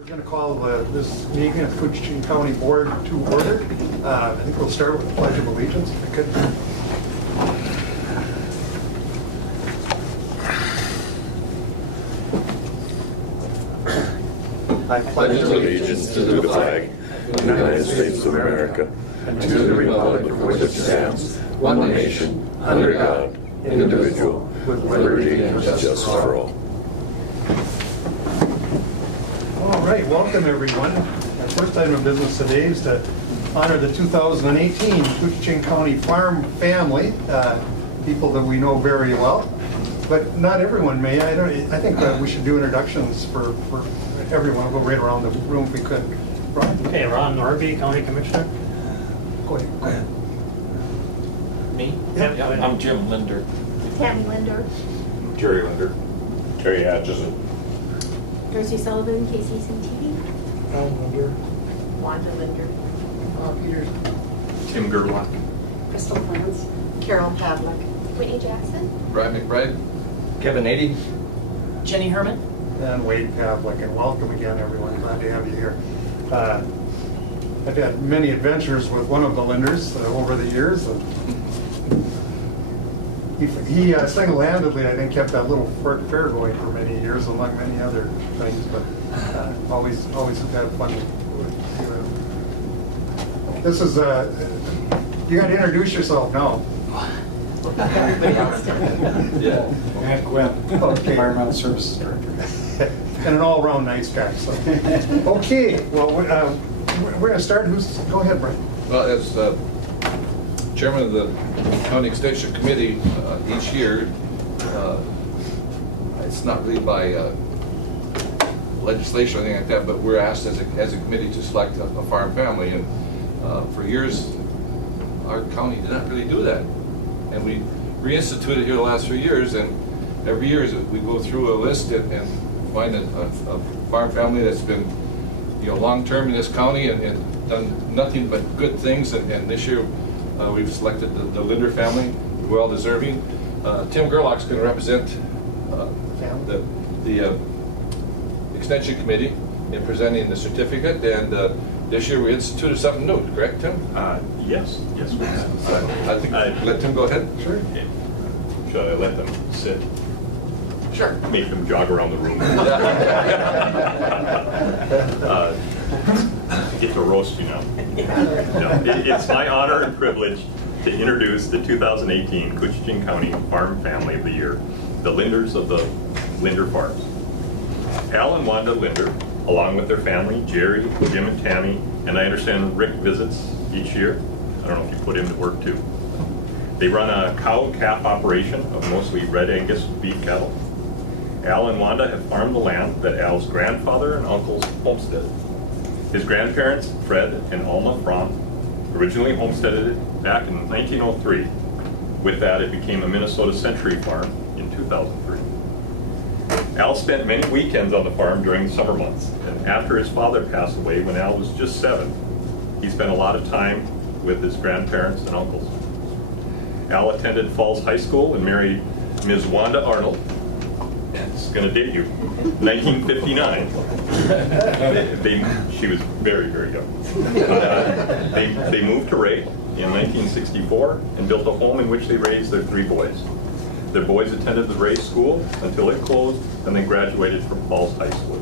We're going to call this meeting of Koochiching County Board to order. I think we'll start with the Pledge of Allegiance, if we could. I pledge allegiance to the flag of the United States of America and to the republic for which it stands, one nation, under God, indivisible, with liberty and justice for all. All right, welcome everyone. Our first item of business today is to honor the 2018 Koochiching County Farm family, people that we know very well, but not everyone may. I think we should do introductions for everyone. We'll go right around the room if we could. Ron? Okay, Ron Norby, County Commissioner. Go ahead. Me? Yeah. I'm Jim Linder. Tammy Linder. Jerry Linder. Terry Atchison. Darcy Sullivan, KCCTV. Alan Linder. Wanda Linder. Peters. Tim Gerlach. Crystal Clements. Carol Pavlik. Whitney Jackson. Brian McBride. Kevin 80. Jenny Herman. And Wade Pavlik, and welcome again, everyone. Glad to have you here. I've had many adventures with one of the Linders over the years. And he single-handedly, I think, kept that little fair going for many years, among many other things. But always have had fun with him. This is you got to introduce yourself now. Everybody else did. Yeah. Matt Gwynn, Okay. Environmental Services Director. And an all-around nice guy. So, okay. Well, we're going to start. Go ahead, Brian. Well, as chairman of the County Extension Committee, each year, it's not really by legislation or anything like that, but we're asked as a committee to select a farm family. And for years, our county did not really do that. And we reinstituted here the last few years, and every year we go through a list and find a farm family that's been, long-term in this county and done nothing but good things. And this year we've selected the Linder family, well deserving. Tim Gerlach's going to represent the Extension Committee in presenting the certificate. And this year we instituted something new, correct, Tim? Yes, we have. I think let Tim go ahead. Sure. Should I let them sit? Sure. Make them jog around the room? Get to roast you now. No, it's my honor and privilege to introduce the 2018 Koochiching County Farm Family of the Year, the Linders of the Linder Farms. Al and Wanda Linder, along with their family, Jerry, Jim, and Tammy, and I understand Rick visits each year. I don't know if you put him to work too. They run a cow and calf operation of mostly red Angus beef cattle. Al and Wanda have farmed the land that Al's grandfather and uncles homesteaded. His grandparents, Fred and Alma Fromm, originally homesteaded it back in 1903. With that, it became a Minnesota Century farm in 2003. Al spent many weekends on the farm during the summer months, and after his father passed away when Al was just 7, he spent a lot of time with his grandparents and uncles. Al attended Falls High School and married Ms. Wanda Arnold. It's going to date you. 1959. She was very, very young. They moved to Ray in 1964 and built a home in which they raised their 3 boys. Their boys attended the Ray School until it closed and they graduated from Falls High School.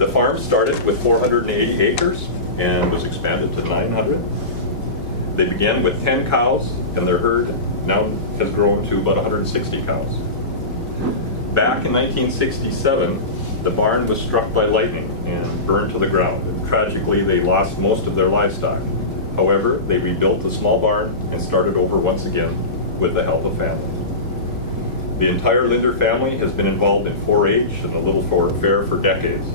The farm started with 480 acres and was expanded to 900. They began with 10 cows and their herd now has grown to about 160 cows. Back in 1967, the barn was struck by lightning and burned to the ground. And tragically, they lost most of their livestock. However, they rebuilt the small barn and started over once again with the help of family. The entire Linder family has been involved in 4-H and the Little Fair for decades.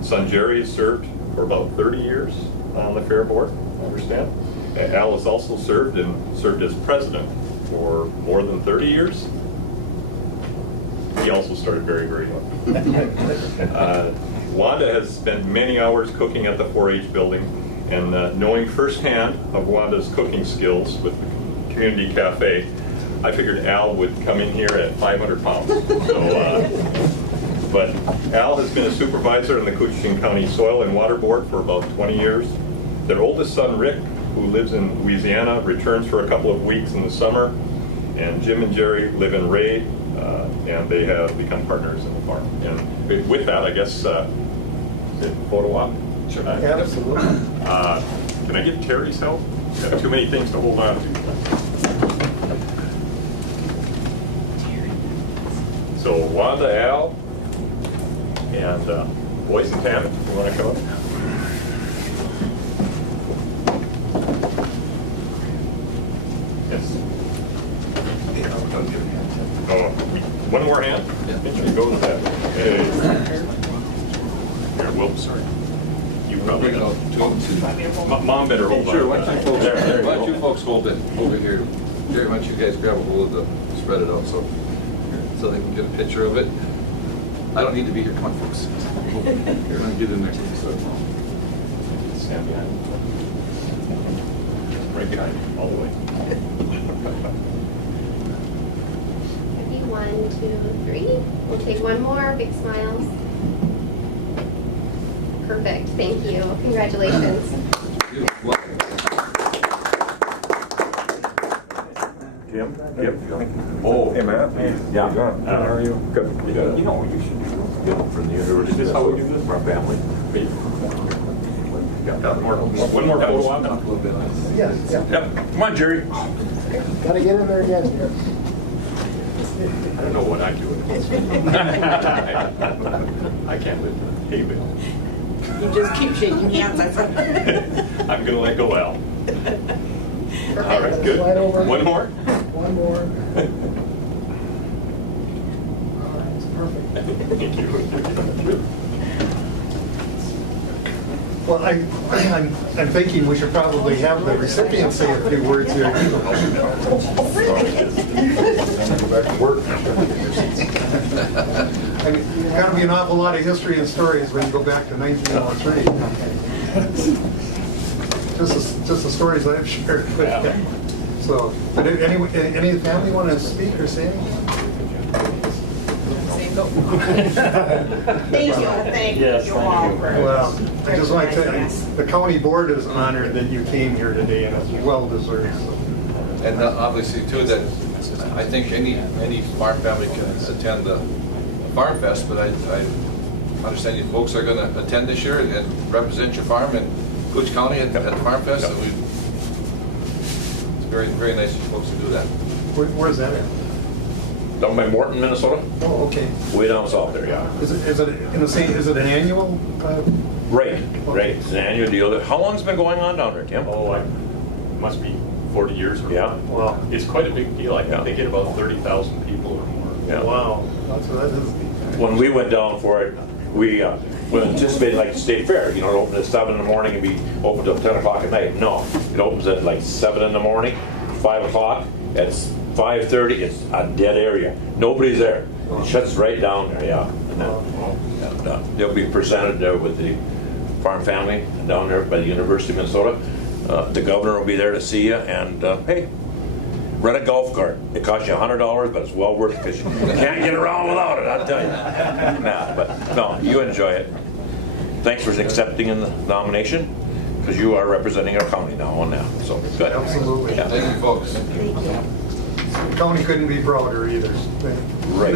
Son Jerry has served for about 30 years on the fair board, I understand. Al has also served as president for more than 30 years. He also started very, very young. Wanda has spent many hours cooking at the 4-H building, and knowing firsthand of Wanda's cooking skills with the Community Cafe, I figured Al would come in here at 500 pounds. So But Al has been a supervisor in the Koochiching County Soil and Water Board for about 20 years. Their oldest son, Rick, who lives in Louisiana, returns for a couple of weeks in the summer. And Jim and Jerry live in Ray, and they have become partners in the farm. And with that, I guess, is it photo op? Sure. Absolutely. Can I get Terry's help? I have too many things to hold on to. So Wanda, Al, and Boyce and Tam, if you want to come up. Yes. Oh, one more hand? Yeah. Go with that. Hey. Here, Will, sorry. You probably know. Mom better hold on. Sure, why don't you folks, There why don't you folks hold it over here? Jerry, why don't you guys grab a hold of the, spread it out so they can get a picture of it. I don't need to be here. Come on, folks. Here, let me get in there. Stand behind. Right behind you, all the way. Maybe 1, 2, 3. We'll take one more. Big smiles. Perfect. Thank you. Congratulations. Jim? Yep. Oh. Hey, Matt. Yeah. How are you? Good. You know, you should get them from the university. Is this how we do this? For our family. Got more, one more photo op. Yes, yeah. Yep. Come on, Jerry. Gotta get in there again here. I don't know what I'm doing. I can't live in a hay bale. You just keep shaking hands, I thought. I'm gonna let go, Al. All right, good. Slide over. One more? One more. All right, it's perfect. Thank you. Well, I'm thinking we should probably have the recipient say a few words here. I mean, there's got to be an awful lot of history and stories when you go back to 1903. Just the stories I've shared with you. So, but any of the family want to speak or say anything? Thank you, thank you all for. Well, I just want to tell you, the county board is honored that you came here today, and it's well deserved. So. And obviously too, that I think any farm family can attend the Farm Fest, but I understand you folks are going to attend this year and represent your farm in Cooch County at the Farm Fest. Yep. And it's very, very nice of you folks to do that. Where's that at? Down by Morton, Minnesota? Oh, okay. Way down south there, yeah. Is it in the same? Is it an annual? Right. It's an annual deal. How long's it been going on down there, Tim? Oh, must be 40 years. Or Yeah. Wow. It's quite a big deal. I think Yeah. they get about 30,000 people or more. Yeah. Wow. That is. When we went down for it, we anticipated like the state fair, you know, it opened at 7 in the morning and be open till 10 o'clock at night. No, it opens at like 7 in the morning, 5 o'clock. It's 5:30. It's a dead area. Nobody's there. It shuts right down there. Yeah. And they'll be presented there with the farm family down there by the University of Minnesota. The governor will be there to see you. And hey, rent a golf cart. It costs you $100, but it's well worth it because you can't get around without it, I'll tell you. Nah, but no, you enjoy it. Thanks for accepting in the nomination, because you are representing our county now on that. So good. Absolutely. Yeah. Thank you, folks. The county couldn't be prouder either. Right.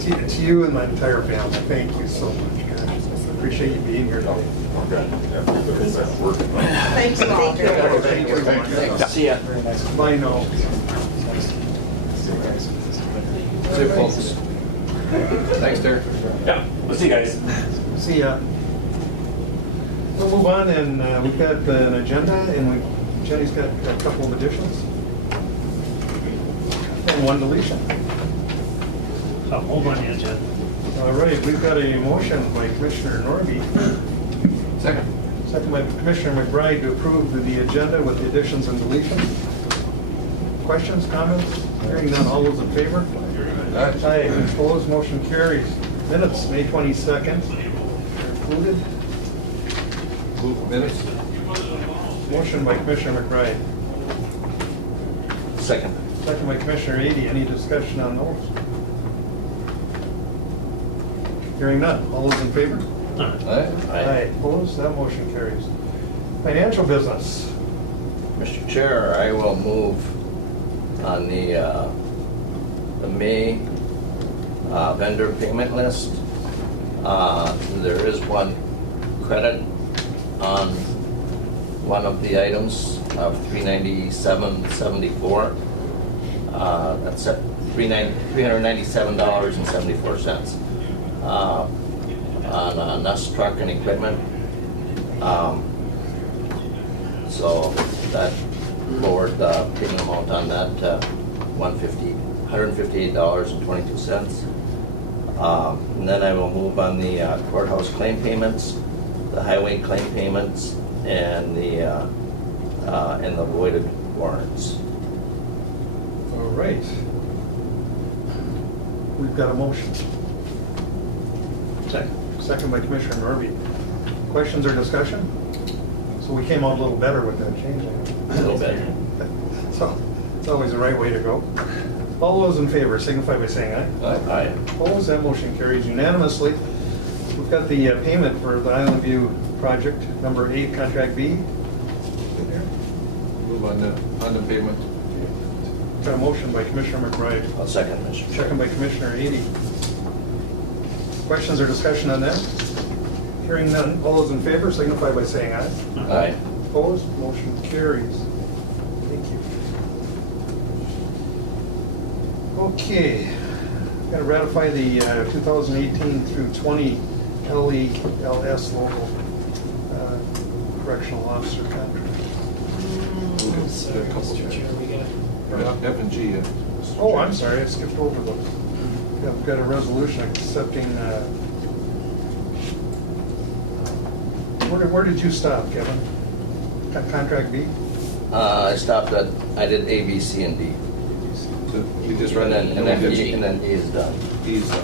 To you and my entire family, thank you so much. Appreciate you being here today. Thanks, thank you. Thank you. Yeah. See ya. Very nice. Bye now. See you, folks. Thanks, Derek. Yeah, let's see, guys. See ya. We'll move on, and we've got an agenda, and Jenny's got a couple of additions. And one deletion. Hold on the agenda. All right, we've got a motion by Commissioner Norby, Second. second by Commissioner McBride to approve the agenda with the additions and deletions. Questions, comments? Hearing none, all those in favor? Aye. Opposed, motion carries. Minutes, May 22nd, are included. Move for minutes. Motion by Commissioner McBride, Second. second by Commissioner Ady. Any discussion on those? Hearing none. All those in favor? Aye. Opposed? That motion carries. Financial business. Mr. Chair, I will move on the May vendor payment list. There is one credit on one of the items of $397.74. That's at $397.74 on Nuss Truck and Equipment. So that lowered the payment amount on that to $158.22. And then I will move on the courthouse claim payments, the highway claim payments, and the voided warrants. All right. We've got a motion. Second by Commissioner Norby. Questions or discussion? So we came out a little better with that change. A little bit. So it's always the right way to go. All those in favor signify by saying aye. Aye. Opposed? That motion carries unanimously. We've got the payment for the Island View project, number 8, contract B. Move on the payment. Got a motion by Commissioner McBride, I'll second, Mr. Chair. second by Commissioner Ady. Questions or discussion on that? Hearing none. All those in favor signify by saying aye. Aye. Opposed? Motion carries. Thank you. Okay. Got to ratify the 2018 through 20 LELS local correctional officer contract. Sorry, Mr. Chair, we got F and G. Oh, I'm sorry, I skipped over those. I've got a resolution accepting, where did you stop, Kevin? Contract B? I stopped at, I did A, B, C, and D. We just read it. And then E is done. E's, yeah.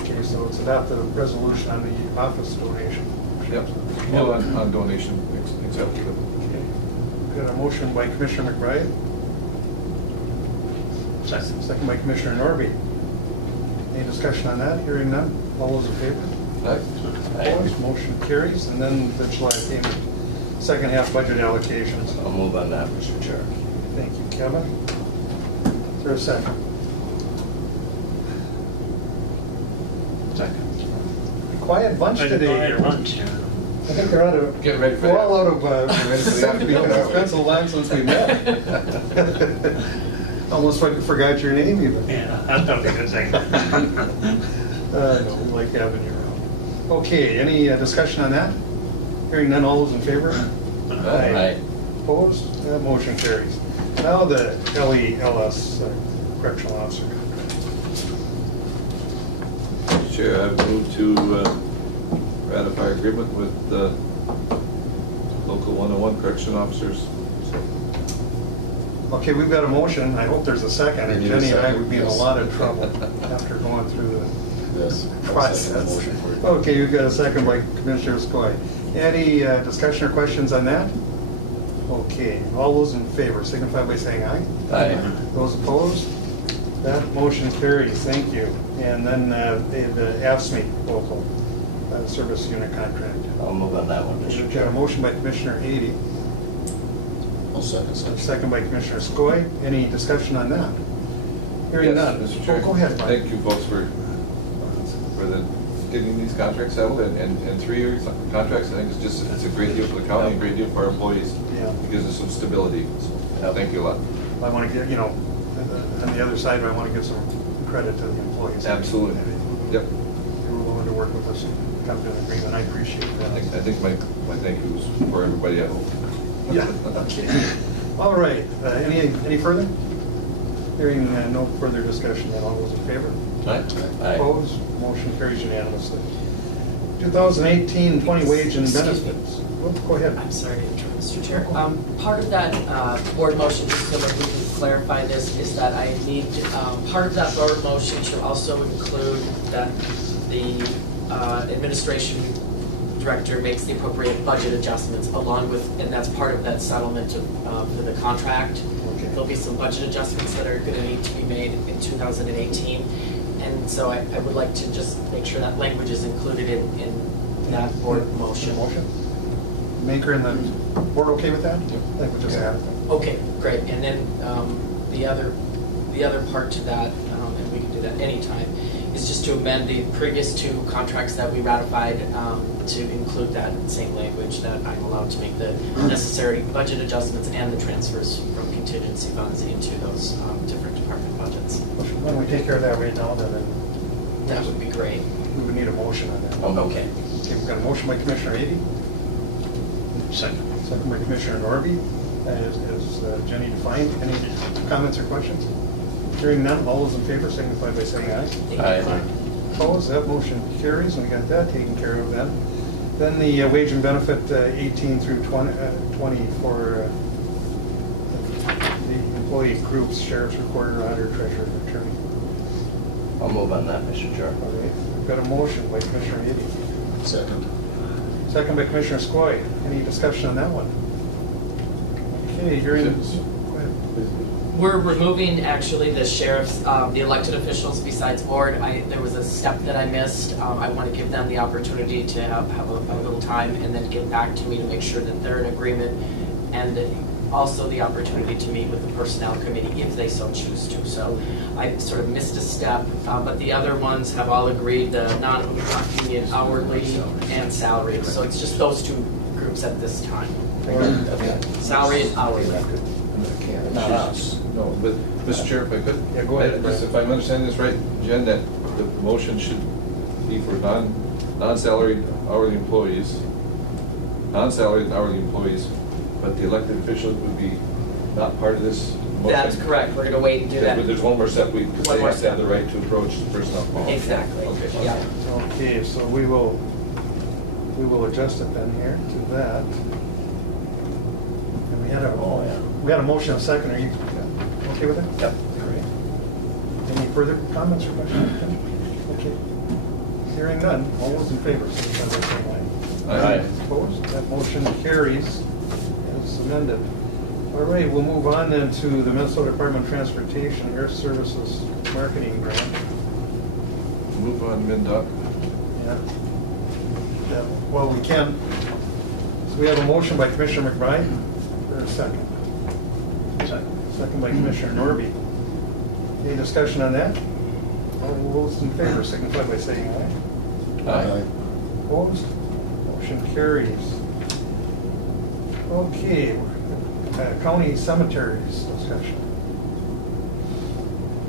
Okay, so it's adopted a resolution on the office donation. Yep. Well, on donation, accepted. Okay. Got a motion by Commissioner McBride. Second by Commissioner Norby. Any discussion on that? Hearing none. All those in favor? Aye. Opposed? Motion carries. And then the July payment, second half budget allocations. I'll move on that, Mr. Chair. Thank you, Kevin. Is there a second? Second. Quiet bunch today. I think they're out of, Getting ready for we're all out of, ready for the afternoon. it's been so long since we met. Almost forgot your name even. Yeah, that's not a good thing. No, we like having you around. Okay, any discussion on that? Hearing none, all those in favor? Aye. Opposed? That motion carries. Now the LELS correctional officer contract. Chair, I move to ratify agreement with the local 101 correction officers. Okay, we've got a motion. I hope there's a second. We need a Jenny and I second, would be in a yes. lot of trouble after going through Yes. the process. Okay, you've got a second by Commissioner Skoye. Any discussion or questions on that? Okay, all those in favor signify by saying aye. Aye. Those opposed? That motion carries. Thank you. And then the AFSCME local service unit contract. I'll move on that one, Mr. We've got Chair. a motion by Commissioner Ady, I'll second. second by Commissioner Skoye. Any discussion on that? Hearing Yes, none. Mr. Oh, Chair. go ahead, Mike. Thank you, folks, for getting these contracts settled, and 3-year contracts. I think it's a great deal for the county, a great deal for our employees. Yeah. It gives us some stability. So, thank you a lot. I want to get, on the other side, I want to give some credit to the employees. Absolutely. Yep. They were willing to work with us and come to an agreement. I appreciate I that. think my thank you is for everybody at home. Yeah, okay. All right, any further? Hearing no further discussion, then all those in favor? Aye. Opposed? Motion carries unanimously. 2018-20 wage and benefits. Oh, go ahead. I'm sorry to interrupt, Mr. Chair. Part of that board motion, just so that we can clarify this, is that I need, part of that board motion should also include that the administration director makes the appropriate budget adjustments along with, and that's part of that settlement for the contract. Okay. There'll be some budget adjustments that are going to need to be made in 2018. And so I would like to just make sure that language is included in that board motion. Motion? Maker and the board okay with that? I think we'll just add it. Okay, great. And then the other part to that, and we can do that anytime, is just to amend the previous two contracts that we ratified to include that same language, that I'm allowed to make the necessary budget adjustments and the transfers from contingency funds into those different department budgets. Why don't we take care of that right now, then That would be great. we would need a motion on that. Okay. Okay, we've got a motion by Commissioner Ady. Second. Second by Commissioner Norby, as Jenny defined. Any comments or questions? Hearing none, all those in favor signify by saying aye. Aye. Opposed, that motion carries, and we got that taken care of then. Then the wage and benefit 18 through 20 for the employee groups, sheriff's recorder, auditor, treasurer, and attorney. I'll move on that, Mr. Chair. All right, we've got a motion by Commissioner Ady. Second. Second by Commissioner Skoye. Any discussion on that one? Okay, hearing. Go ahead. We're removing actually the sheriff's, the elected officials besides board. There was a step that I missed. I want to give them the opportunity to have a little time and then get back to me to make sure that they're in agreement, and also the opportunity to meet with the personnel committee if they so choose to. So I sort of missed a step, but the other ones have all agreed, the non-union hourly and salary. So it's just those two groups at this time. Salary and hourly. Not us. No, but, Mr. Chair, if I could? Yeah, go ahead, Brian. If I'm understanding this right, Jen, that the motion should be for non-salaried hourly employees, non-salaried hourly employees, but the elected officials would be not part of this motion? That's correct. We're going to wait and do that. But there's one more step, they One more have to have the right to approach the personnel policy. Exactly. Okay. Yeah. Okay, so we will adjust it then here to that. And we had a motion and a second. Are you okay with it? Yep. Great. Any further comments or questions? Okay. Hearing none, all those in favor, signify by saying aye. Aye. Opposed? That motion carries as amended. All right, we'll move on then to the Minnesota Department of Transportation Air Services Marketing Grant. Move on, MnDOT. Yeah. Well, we can, so we have a motion by Commissioner McBride, for a second. Second by Commissioner Norby. Any discussion on that? All those in favor signify by saying aye. Aye. Opposed? Motion carries. Okay, county cemeteries discussion.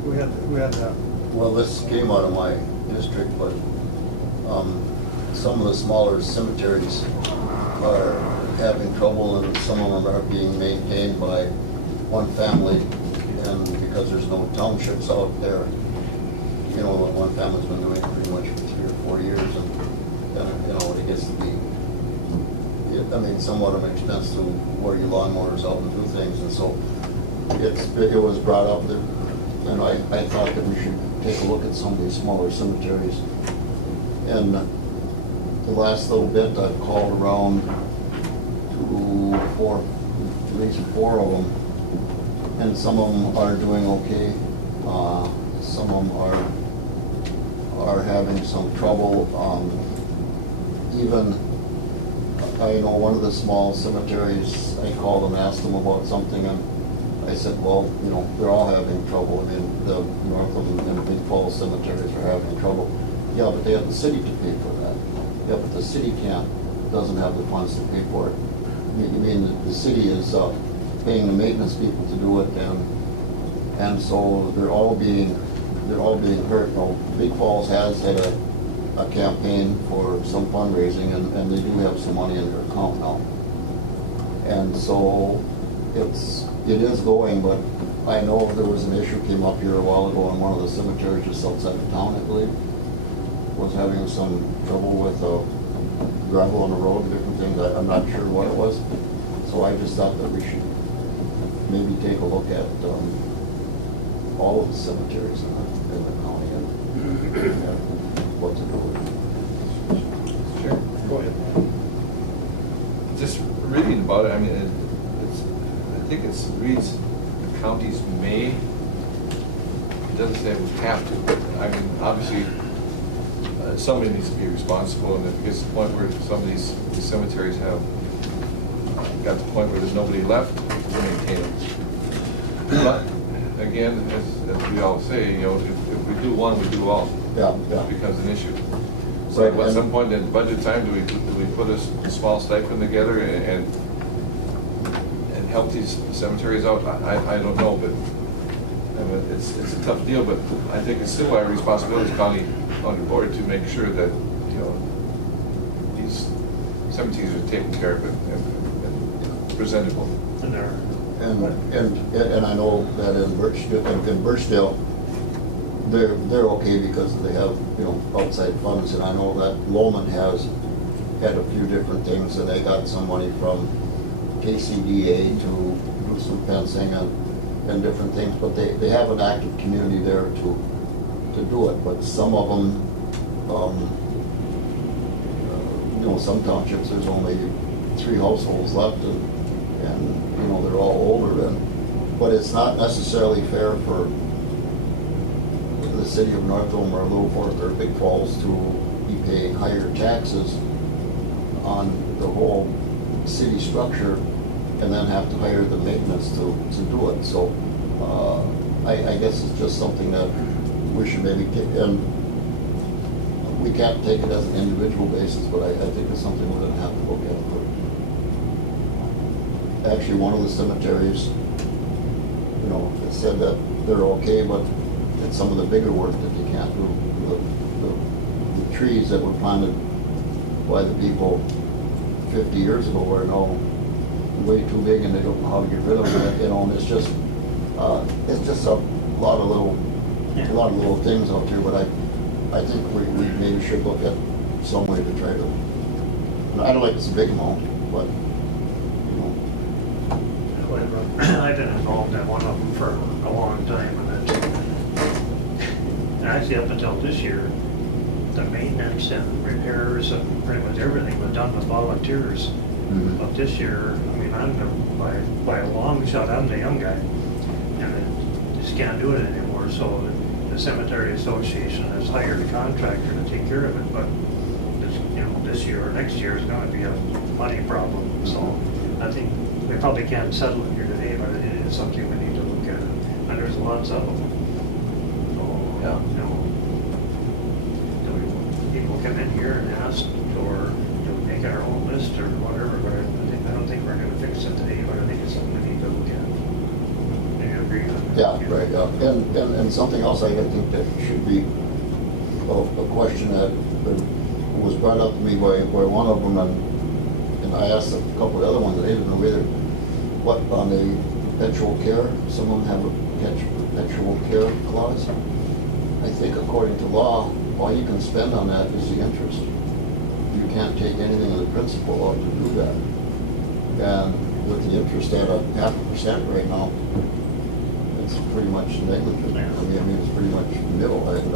Who had that? Well, this came out of my district, but some of the smaller cemeteries are having trouble, and some of them are being maintained by one family, and because there's no townships out there, you know, one family's been doing it pretty much for 3 or 4 years, and you know, it gets to be, I mean, somewhat of an expense to wear your lawnmowers out and do things, and so it was brought up that, and I thought that we should take a look at some of these smaller cemeteries. And the last little bit, I've called around to at least four of them, and some of them are doing okay. Some of them are having some trouble. Even, I know one of the small cemeteries, I called and asked them about something, and I said, well, you know, they're all having trouble. I mean, the Northland and Big Falls cemeteries are having trouble. Yeah, but they have the city to pay for that. Yeah, but the city doesn't have the funds to pay for it. I mean, the city is paying the maintenance people to do it, and so they're all being hurt. Now, Big Falls has had a campaign for some fundraising, and they do have some money in their account now. And so it is going, but I know there was an issue came up here a while ago in one of the cemeteries just outside of town, I believe, was having some trouble with gravel on the road and different things. I'm not sure what it was. So I just thought that we should maybe take a look at all of the cemeteries in the county and what to do with it. Sure. Go ahead. Just reading about it, I mean, I think it reads the counties may, it doesn't say we have to, but I mean, obviously, somebody needs to be responsible, and if it gets to the point where some of these cemeteries have got to the point where there's nobody left to maintain them. But, again, as we all say, you know, if we do one, we do all. Yeah, It yeah. becomes an issue. So Right, at some point in budget time, do we put a small stipend together and help these cemeteries out? I don't know, but I mean, it's a tough deal, but I think it's still our responsibility as county board to make sure that, you know, these cemeteries are taken care of and presentable. And I know that in Birchdale, they're okay because they have, you know, outside funds, and I know that Lowman has had a few different things, and they got some money from KCDA to do some fencing and different things, but they have an active community there to do it, but some of them, you know, some townships, there's only 3 households left, and you know, they're all older, but it's not necessarily fair for the city of North Ulm or Little Fork or Big Falls to be paying higher taxes on the whole city structure and then have to hire the maintenance to do it. So I guess it's just something that we should maybe take, and we can't take it as an individual basis, but I think it's something we're gonna have to look at. But actually, one of the cemeteries, you know, it said that they're okay, but it's some of the bigger work that they can't do. The trees that were planted by the people 50 years ago are now way too big, and they don't know how to get rid of it. You know, and it's just a lot of little things out there. But I think we maybe should look at some way to try to. I don't like it's a big amount, but you know. I've been involved in one of them for a long time, and actually up until this year, the maintenance and repairs and pretty much everything was done with volunteers. Mhm. But this year, I mean, by a long shot, I'm the young guy, and I just can't do it anymore. So the cemetery association has hired a contractor to take care of it, but this year or next year is going to be a money problem. So I think we probably can't settle it here today, but it is something we need to look at, and there's lots of them. So, Yeah. you know, people come in here and ask, or make our own list or whatever, but I don't think we're gonna fix it today, but I think it's something we need to look at. Do you agree on that? Yeah, right, yeah. And something else I think that should be a question that was brought up to me by one of them, and I asked a couple of the other ones, they didn't know either. What, on the perpetual care, some of them have a perpetual care clause. I think according to law, all you can spend on that is the interest. You can't take anything of the principal out to do that. And with the interest at 0.5% right now, it's pretty much negligible. I mean, it's pretty much nil. And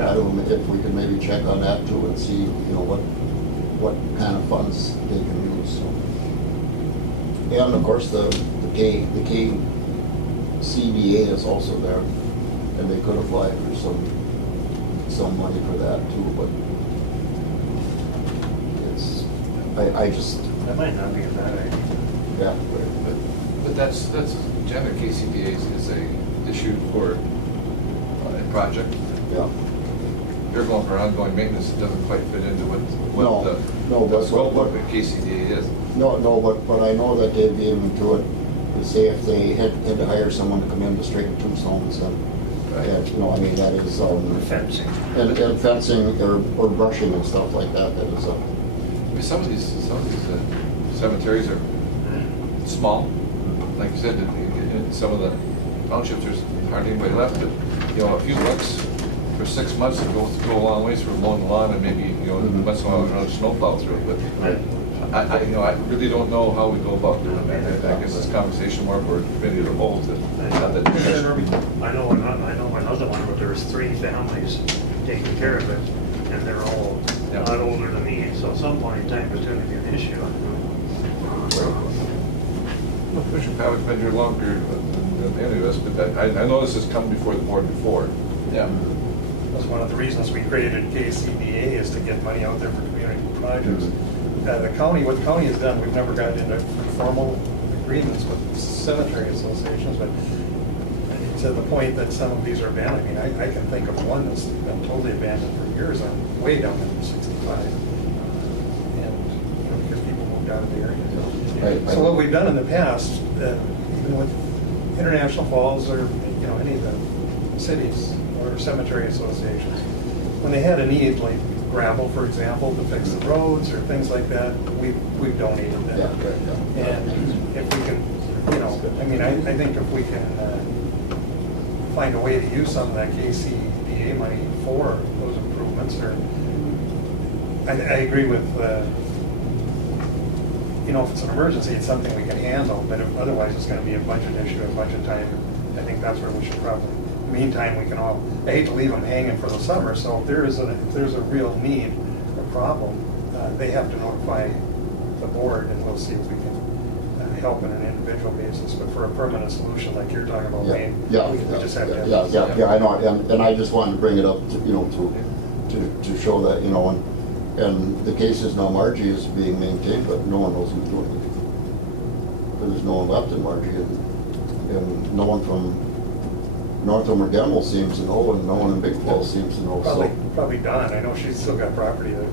I don't know if we could maybe check on that too and see, you know, what kind of funds they can use. So. And of course, the KCDA is also there, and they could apply for some money for that too. But it's, I just. That might not be a bad idea. Yeah. But that's Janet KCDA is a issue for a project. Yeah. You're going for ongoing maintenance, it doesn't quite fit into what No, the but scope of the KCDA is. No, but I know that they'd be able to do it, to say if they had to hire someone to come in to straighten tombstones and, you know, I mean, that is, Fencing. and fencing or brushing and stuff like that, that is, I mean, some of these cemeteries are small. Like you said, in some of the townships, there's hardly anybody left, but, you know, a few bucks for 6 months to go a long ways for mowing the lawn, and maybe, you know, once in a while another snowplow through it. But I really don't know how we go about doing that. I guess it's a conversation more for a committee of the whole to have that discussion. I know another one where there's 3 families taking care of it, and they're all a lot older than me, so at some point in time it's going to be an issue. Commissioner Pavick's been here longer than any of us, but I know this has come before the board before. Yeah. was one of the reasons we created KCDA, is to get money out there for community projects. The county, what the county has done, we've never gotten into formal agreements with cemetery associations, but to the point that some of these are abandoned. I mean, I can think of one that's been totally abandoned for years, on way down in 65. And, because people moved out of the area. Right. So what we've done in the past, even with International Falls or, any of the cities or cemetery associations, when they had a need, like gravel, for example, to fix the roads or things like that, we've donated that. Yeah. And if we can, I think if we can find a way to use some of that KCDA money for those improvements, or I agree with, if it's an emergency, it's something we can handle, but if otherwise it's gonna be a budget issue at budget time. I think that's where we should probably, meantime, we can all, I hate to leave them hanging for the summer, so if there's a real need, a problem, they have to notify the board, and we'll see if we can help in an individual basis, but for a permanent solution like you're talking about, Wayne, we just have to have. Yeah, I know, and I just wanted to bring it up to, to show that, and the case is now Margie is being maintained, but no one knows who's doing it. There's no one left in Margie, and no one from Northam or Gemmel seems to know, and no one in Big Falls seems to know. Probably Don, I know she's still got property there.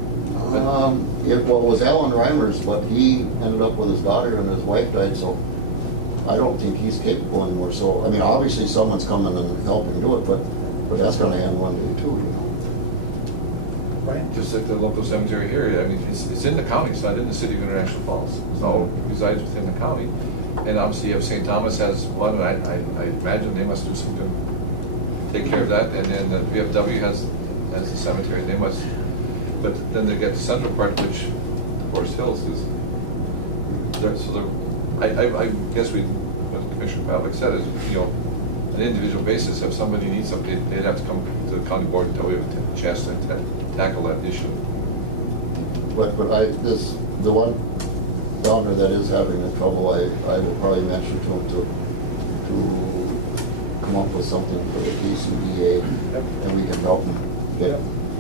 It was Alan Reimer's, but he ended up with his daughter and his wife died, so I don't think he's capable anymore. So, obviously someone's coming and helping do it, but that's gonna end one day too, Right. Just like the local cemetery here, it's in the county, it's not in the city of International Falls. So it resides within the county. And obviously you have St. Thomas has one, and I imagine they must do some good, take care of that. And then the VFW has the cemetery, they must, but then they get the central part, which Forest Hills is, I guess what Commissioner Pavlik said is, an individual basis, if somebody needs something, they'd have to come to the county board until we have a chance to tackle that issue. But the one down there that is having the trouble, I will probably mention to him to come up with something for the KCDA, and we can help him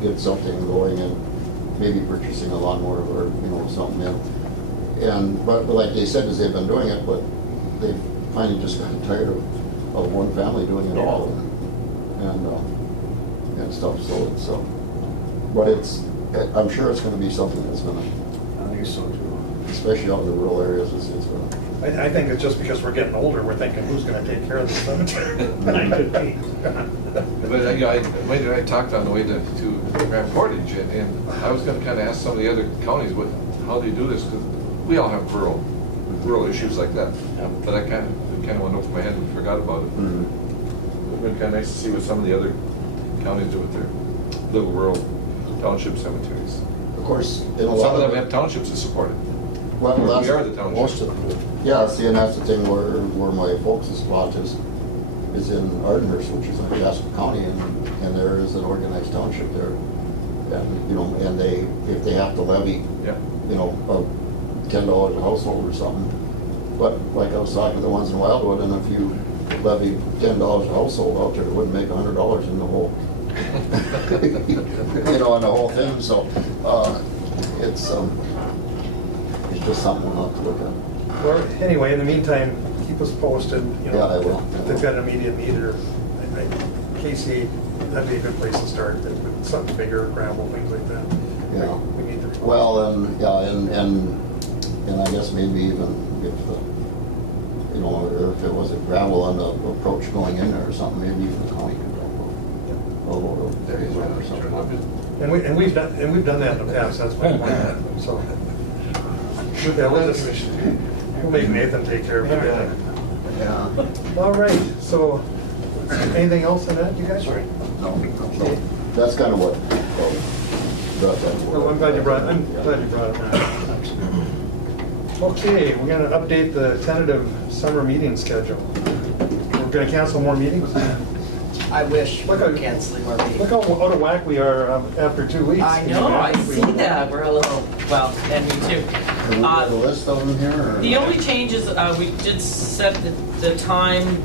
get something going, and maybe purchasing a lawnmower or something in. But like they said, is they've been doing it, but they finally just got tired of one family doing it all, and stuff. So it's but I'm sure it's going to be something that's going to. I think so too. Especially out in the rural areas, it's going to. I think it's just because we're getting older, we're thinking, who's going to take care of the cemetery? But I talked on the way to Grand Portage, and I was going to kind of ask some of the other counties how they do this, because we all have rural issues like that. But I kind of went over my head and forgot about it. Mm-hmm. It would have been kind of nice to see what some of the other counties do with their little rural township cemeteries. Of course, some of them have townships to support it. Well, We that's are the township. most of them. Yeah, see, and that's the thing where my folks' spot is in Ardenhurst, which is in Jasper County, and there is an organized township there. And and if they have to levy, $10 a household or something. But like I was talking to the ones in Wildwood, and if you levy $10 a household out there, it wouldn't make $100 in the whole, on the whole thing. So it's just something we'll have to look at. Well, anyway, in the meantime, keep us posted. Yeah, I will. If they've got an immediate need, or Casey, that'd be a good place to start. With something bigger, gravel, things like that. Yeah. We need to. Well, and I guess maybe even if or if it was a gravel on the approach going in there or something, maybe even the county could go a load of There you go. or something. And we've done that in the past. That's my point. So we'll make Nathan take care of it. Yeah. All right. So anything else on that, you guys? No. That's kind of what brought that. Well, I'm glad you brought it up. Okay, we're going to update the tentative summer meeting schedule. We're going to cancel more meetings. I wish we Look were how- canceling more meetings. Look how out of whack we are after 2 weeks. I know, I see that, we're a little, well, and me too. Do we have a list of them here? Or? The only change is, we did set the time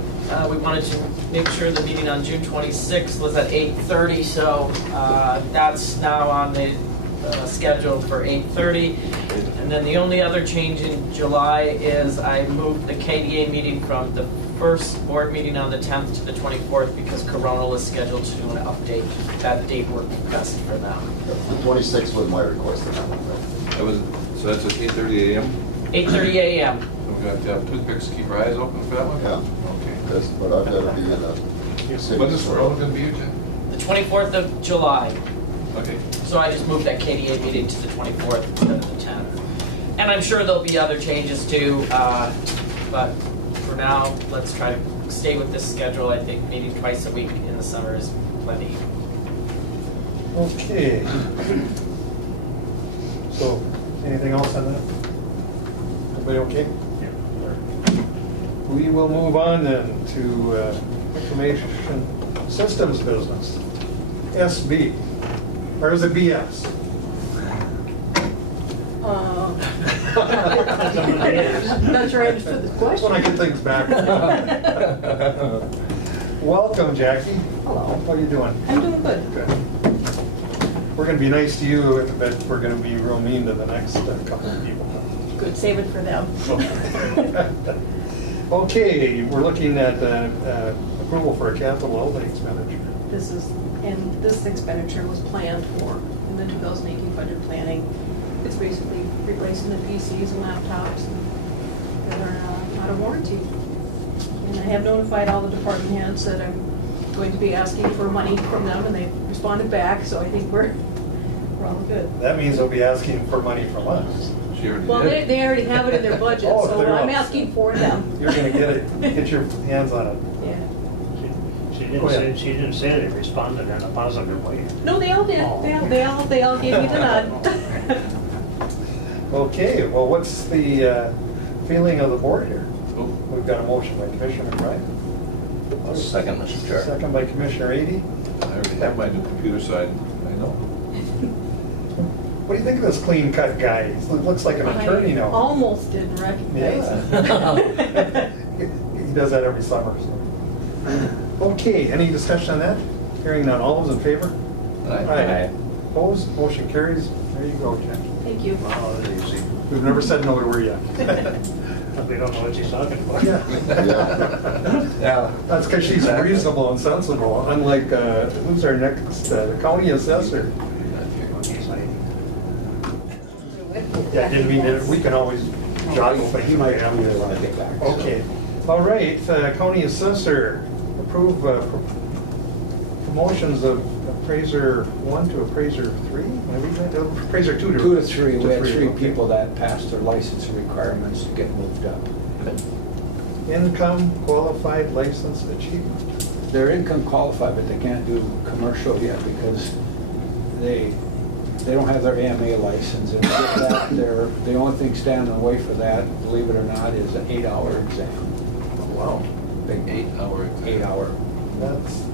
we wanted to make sure the meeting on June 26th was at 8:30, so that's now on the schedule for 8:30. And then the only other change in July is I moved the KDA meeting from the first board meeting on the 10th to the 24th because Corona was scheduled to do an update. That date worked best for them. The 26th was my request. That was, so that's at 8:30 a.m.? 8:30 a.m. We got to have toothpicks to keep our eyes open for that one? Yeah. Okay. That's, but I've got to be in the city. When is Corona going to be, Jen? The 24th of July. Okay. So I just moved that KDA meeting to the 24th instead of the 10th. And I'm sure there'll be other changes too, but for now, let's try to stay with this schedule. I think meeting twice a week in the summer is plenty. Okay. So, anything else on that? Everybody okay? We will move on then to information systems business, SB, or is it BS? Not sure I understood the That's when I question. get things back. Welcome, Jackie. Hello. How are you doing? I'm doing good. Good. We're going to be nice to you, but we're going to be real mean to the next couple of people. Good, save it for them. Okay, we're looking at approval for a capital outlay expenditure. This expenditure was planned for in the 2018 budget planning. It's basically replacing the PCs and laptops that are out of warranty. And I have notified all the department heads that I'm going to be asking for money from them, and they responded back, so I think we're all good. That means they'll be asking for money from us. She already Well, did. they already have it in their budget, Oh, so they're I'm all- asking for them. You're going to get your hands on it. Yeah. Go ahead. She didn't say they responded in a positive way. No, they all did. They all gave me the nod. Okay, well, what's the feeling of the board here? Oh, We've got a motion by Commissioner McBride, I'll second, Mr. Chair. second by Commissioner Ady. I already have my new computer side, I know. What do you think of this clean cut guy? He looks like an attorney I now. almost didn't recognize him. He does that every summer. So. Okay, any discussion on that? Hearing none, all those in favor? Aye. Opposed, motion carries. There you go, Jackie. Thank you. Oh, that's easy. We've never said no to her yet. We don't know what she's talking about. Yeah. Yeah. That's because she's reasonable and sensible, unlike, who's our next, the county assessor. He's like, Yeah, didn't mean that, we can always joggle things. He might really want to get back. so. Okay, all right, county assessor, approve promotions of appraiser 1 to appraiser 3? Appraiser 2 to... 2 to 3, we had 3 okay. people that passed their license requirements to get moved up. Income qualified license achievement. They're income qualified, but they can't do commercial yet because they don't have their AMA license. And to get that, the only thing standing in the way for that, believe it or not, is an 8-hour exam. Wow, Big 8-hour. 8-hour.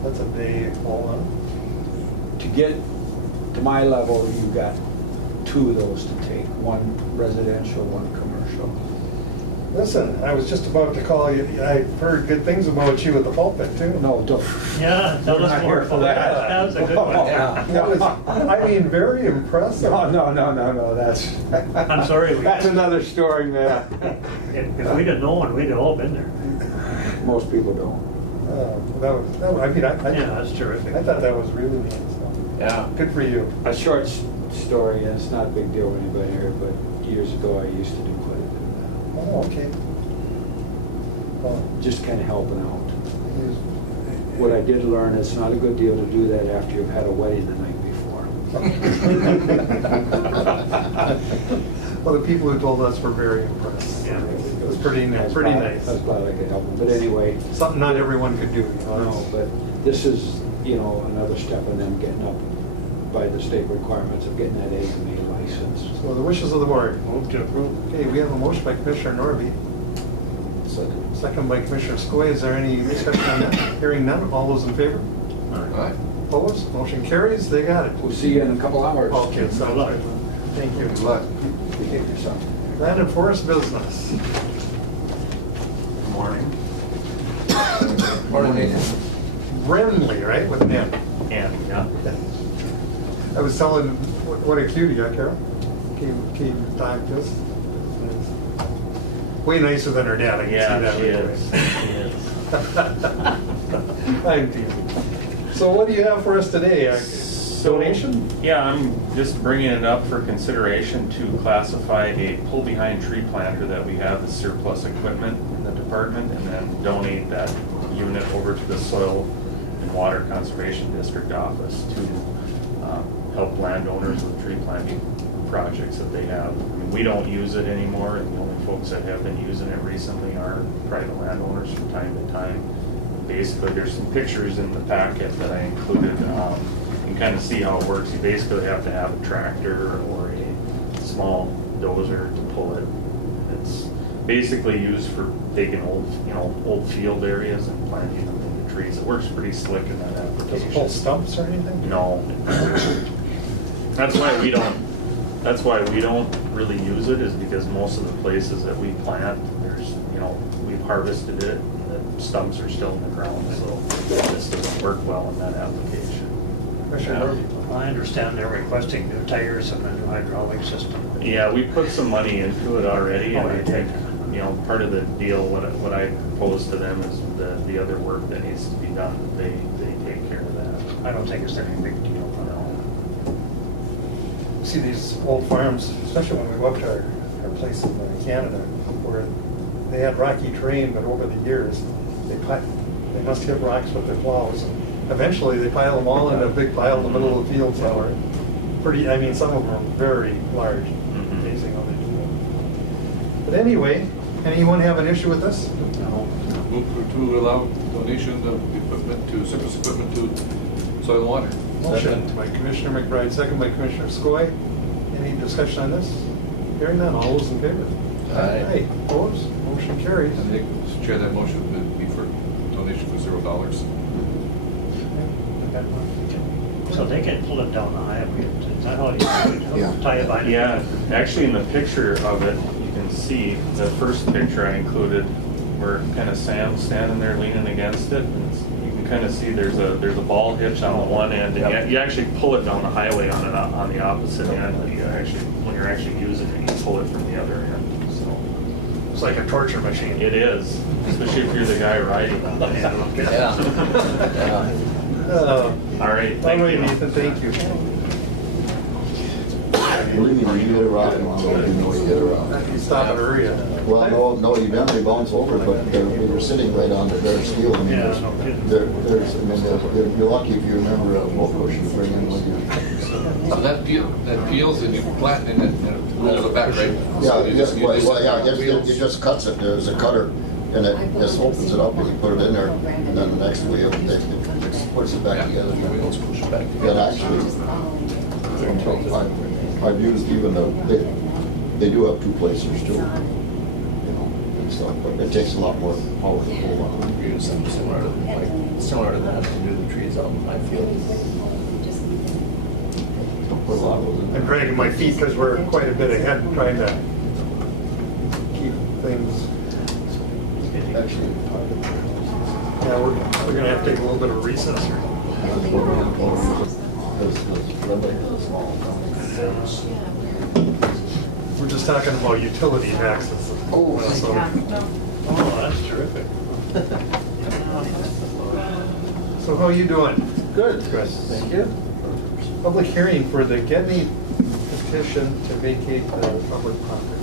that's a day all on. To get to my level, you've got 2 of those to take, one residential, one commercial. Listen, I was just about to call you, I've heard good things about you at the pulpit too. No, don't. yeah, tell We're us not more. here for that. That was a good one. Yeah. That was, I mean, very impressive. No, that's. I'm sorry. That's another story, man. If we'd have known, we'd have all been there. Most people don't. I mean, Yeah, that's terrific. I thought that was really neat, so, Yeah. good for you. A short story, and it's not a big deal with anybody here, but years ago I used to do quite a bit of Oh, okay. Well, that. Just kind of helping out. he's- What I did learn, it's not a good deal to do that after you've had a wedding the night before. Well, the people who told us were very impressed. Yeah. It was pretty I was nice. glad I could help them, but anyway, Something not everyone could do, you know. no, but this is, another step in them getting up by the state requirements of getting that AMA license. So the wishes of the board. Move to approve. Okay, we have a motion by Commissioner Norby, second by Commissioner Skoye. Is there any discussion on that? Hearing none, all those in favor? Aye. Opposed? Motion carries, they got it. We'll see you in a couple hours. Okay, sounds luck. good. Thank you. Good luck. Behave yourself. Land and forest business. Good morning. Morning, Nathan. Brenly, right, with an N. And, yeah. I was telling, what a cutie, huh, Carol? Came to talk to us. Way nicer than her dad, I can see that. She right is. away. I'm teasing. So what do you have for us today? A donation? Yeah, I'm just bringing it up for consideration to classify a pull-behind tree planter that we have as surplus equipment in the department, and then donate that unit over to the Soil and Water Conservation District office to help landowners with tree planting projects that they have. I mean, we don't use it anymore, and the only folks that have been using it recently are private landowners from time to time. Basically, there's some pictures in the packet that I included. You can kind of see how it works. You basically have to have a tractor or a small dozer to pull it. It's basically used for taking old field areas and planting them into trees. It works pretty slick in that Does application. it pull stumps or anything? No. That's why we don't really use it, is because most of the places that we plant, we've harvested it, and the stumps are still in the ground, so this doesn't work well in that application. Well, I understand they're requesting new tires and a new hydraulic system. Yeah, we put some money into it already, and I think, part of the deal, what I propose to them is the other work that needs to be done, they take care of that. I don't think it's any big deal. See these old farms, especially when we go up to our place in Canada, where they had rocky terrain, but over the years, they must hit rocks with their plows. And eventually, they pile them all in a big pile in the middle of the field somewhere. Some of them are very large. Amazing how they do that. But anyway, anyone have an issue with this? No. Move to allow donation of equipment surplus equipment to Soil and Water. Motion by Commissioner McBride, second by Commissioner Skoye. Any discussion on this? Hearing none, all those in favor? Aye. Opposed? Motion carries. And they, Mr. Chair, that motion would be for donation for $0. So they can pull it down the highway. Is that how you Yeah. tie it by? Yeah, actually in the picture of it, you can see, the first picture I included, where kind of Sam's standing there leaning against it, and you can kind of see there's a ball hitch on one end, and you actually pull it down the highway on the opposite end. When you're actually using it, you pull it from the other end. So It's like a torture machine. it is, especially if you're the guy riding. Yeah. All right, All thank right, you. Nathan, thank you. Believe me, when you get around, you know you get around. You stop and hurry. Well, no, you eventually bounce over, but we were sitting right on the bare steel. I mean, Yeah, no kidding. you're lucky if you remember a boat cushion to bring in with you. So that peels and you flatten it and it rolls it back, right? Yeah, So you just it just cuts it. There's a cutter, and it just opens it up, and you put it in there, and then the next way, it puts it back together. push it back. Yeah, actually, I've used even they do have two placers too, and stuff, but it takes a lot more power to pull on. Use something similar to that to do the trees out in my field. Put a lot of those in I'm there. dragging my feet because we're quite a bit ahead trying to keep things. Actually, Yeah, we're gonna have to take a little bit of a recess here. We're just talking about utility taxes. Oh, Oh, that's terrific. So how are you doing? Good. Good, thank you. Public hearing for the Gedney petition to vacate the public property.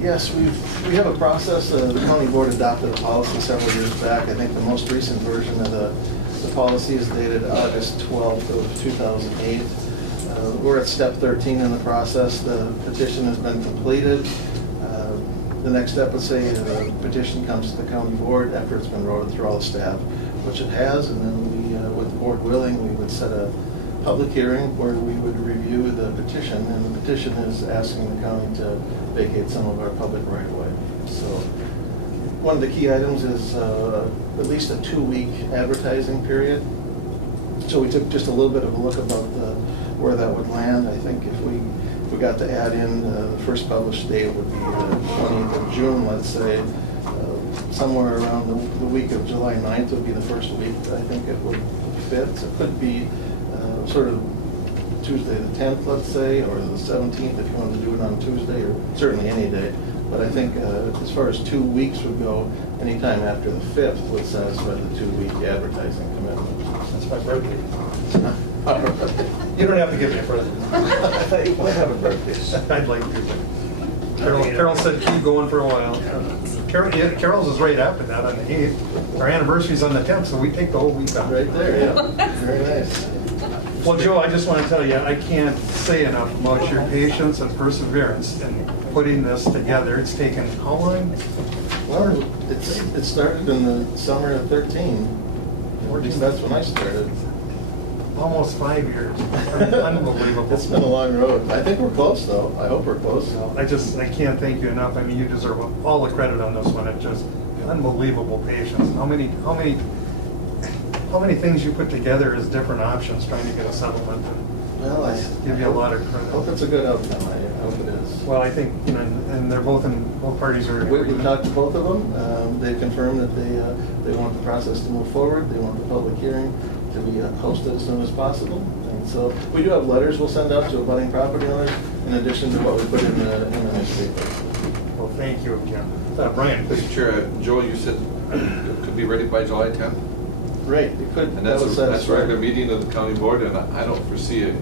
Yes, we have a process. The county board adopted a policy several years back. I think the most recent version of the policy is dated August 12th of 2008. We're at step 13 in the process. The petition has been completed. The next step would say the petition comes to the county board after it's been routed through all the staff, which it has, and then we, with the board willing, we would set a public hearing where we would review the petition, and the petition is asking the county to vacate some of our public right-of-way. So one of the key items is at least a 2-week advertising period. So we took just a little bit of a look about where that would land. I think if we got to add in the first published date would be the 20th of June, let's say, somewhere around the week week of July 9th would be the first week I think it would fit. So it could be sort of Tuesday the 10th, let's say, or the 17th if you wanted to do it on Tuesday, or certainly any day. But I think as far as 2 weeks would go, anytime after the 5th would satisfy the 2-week advertising commitment. That's my birthday. You don't have to give me a present. I thought you might have a birthday. I'd like to. Carol said keep going for a while. Carol's is right after that on the 8th. Our anniversary's on the 10th, so we take the whole week off. Right there, yeah. Very nice. Well, Joe, I just want to tell you, I can't say enough about your patience and perseverance in putting this together. It's taken how long? Well, it started in the summer of 13. Or at least that's when I started. Almost 5 years. Unbelievable. It's been a long road. I think we're close, though. I hope we're close. I can't thank you enough. I mean, you deserve all the credit on this one. It's just unbelievable patience. How many things you put together as different options trying to get a settlement? Well, I give you a lot of I credit. hope it's a good outcome. I hope it is. Well, I think, and they're both parties are. We've talked to both of them. They've confirmed that they want the process to move forward. They want the public hearing to be hosted as soon as possible. And so we do have letters we'll send out to abutting property owners in addition to what we put in the newspaper. Well, thank you again. Brian, please. Mr. Chair, Joe, you said it could be ready by July 10th? Right, it could. And that's a regular meeting of the county board, and I don't foresee a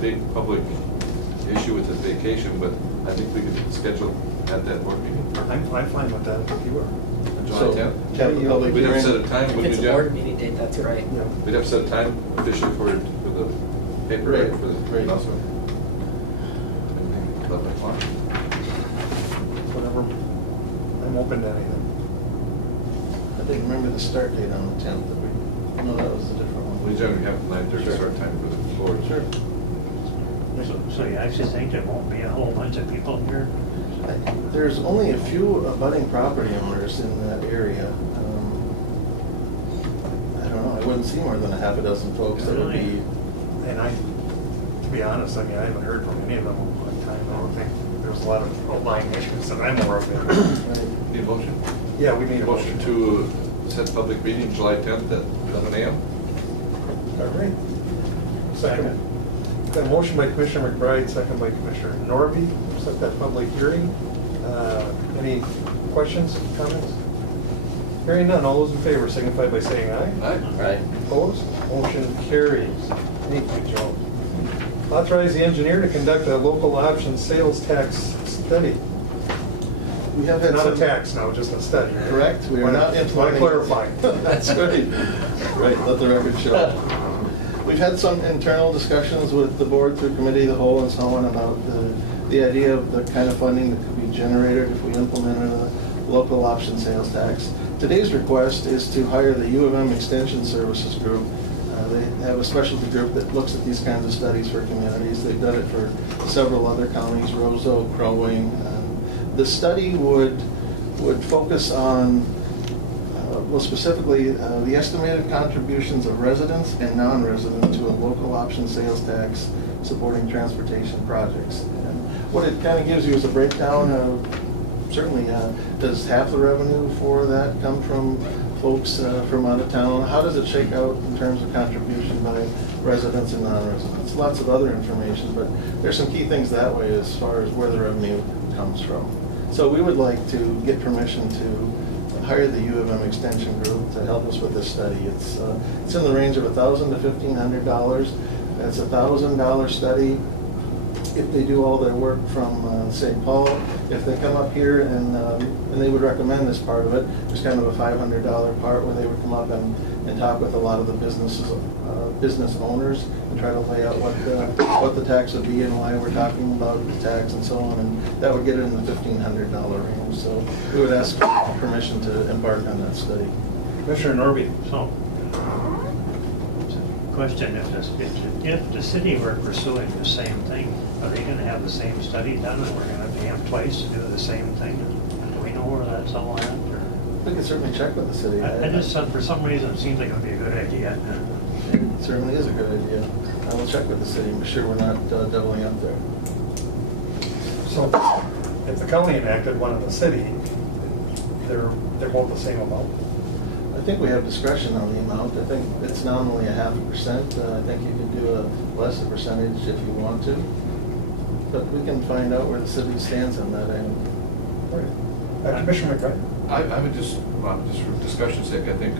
big public issue with the vacation, but I think we could schedule at that board meeting. I'm fine with that if you are. July 10th? Have the public We'd have hearing. set a time, If wouldn't it's we, a Jeff? board meeting date, that's right. Yeah. We'd have to set a time officially for the paper, right, for the Right. announcement. 11 o'clock. Whatever. I'm open to anything. I didn't remember the start date on the 10th. No, that was a different one. We generally have 9:30 start time for the board. Sure. So you actually think there won't be a whole bunch of people here? There's only a few abutting property owners in that area. I don't know, I wouldn't see more than a half a dozen folks that would be. And to be honest, I haven't heard from any of them in a long time. I don't think there's a lot of outlying issues that I'm aware of. Need a motion? Yeah, we need a Motion motion. to set public meeting July 10th at 11 a.m. All right. Second. Got a motion by Commissioner McBride, second by Commissioner Norby. Set that public hearing. Any questions, comments? Hearing none, all those in favor signify by saying aye. Aye. Right. Opposed? Motion carries. Thank you, Joe. Authorize the engineer to conduct a local option sales tax study. We have had Not a some. tax now, just a study. Correct, we are not implementing. Want to clarify. That's right. Right, let the record show. We've had some internal discussions with the board through committee of the whole and so on about the idea of the kind of funding that could be generated if we implemented a local option sales tax. Today's request is to hire the U of M Extension Services Group. They have a specialty group that looks at these kinds of studies for communities. They've done it for several other counties, Roseau, Crow Wing. The study would focus on, well, specifically, the estimated contributions of residents and non-residents to a local option sales tax supporting transportation projects. And what it kind of gives you is a breakdown of, certainly, does half the revenue for that come from folks from out of town? How does it shake out in terms of contribution by residents and non-residents? Lots of other information, but there's some key things that way as far as where the revenue comes from. So we would like to get permission to hire the U of M Extension Group to help us with this study. It's in the range of $1,000 to $1,500. That's a $1,000 study if they do all their work from St. Paul. If they come up here and they would recommend this part of it, there's kind of a $500 part where they would come up and talk with a lot of the business owners and try to lay out what the tax would be and why we're talking about the tax and so on, and that would get it in the $1,500 range. So we would ask permission to embark on that study. Commissioner Norby. So, question, if the city were pursuing the same thing, are they gonna have the same study done and we're gonna pay them twice to do the same thing? Do we know where that's all at, or? We could certainly check with the city. I just, for some reason, it seems like it would be a good idea. It certainly is a good idea. I will check with the city, make sure we're not doubling up there. So if the county enacted one in the city, they're both the same amount? think we have discretion on the amount. I think it's nominally a 0.5%. I think you can do a lesser percentage if you want to. But we can find out where the city stands on that end. Right. Commissioner McBride? I would just for discussion's sake, I think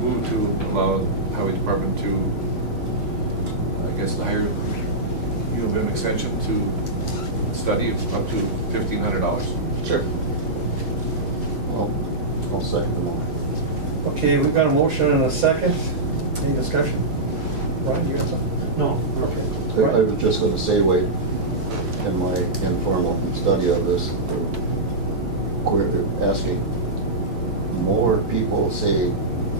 move to allow the highway department to, I guess, hire U of M extension to study up to $1,500. Sure. Well, I'll second the motion. Okay, we've got a motion and a second. Any discussion? Ron, you got something? No. Okay. I was just gonna say, wait, in my informal study of this, we're asking, more people say,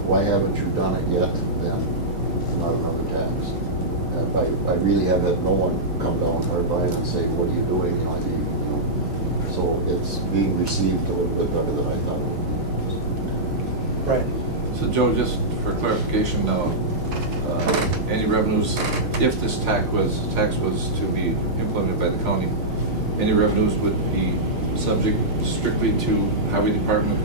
why haven't you done it yet, than not another tax. I really have had no one come down our by and say, what are you doing? So it's being received a little bit better than I thought it would be. Right. So Joe, just for clarification now, any revenues, if this tax was to be implemented by the county, any revenues would be subject strictly to highway department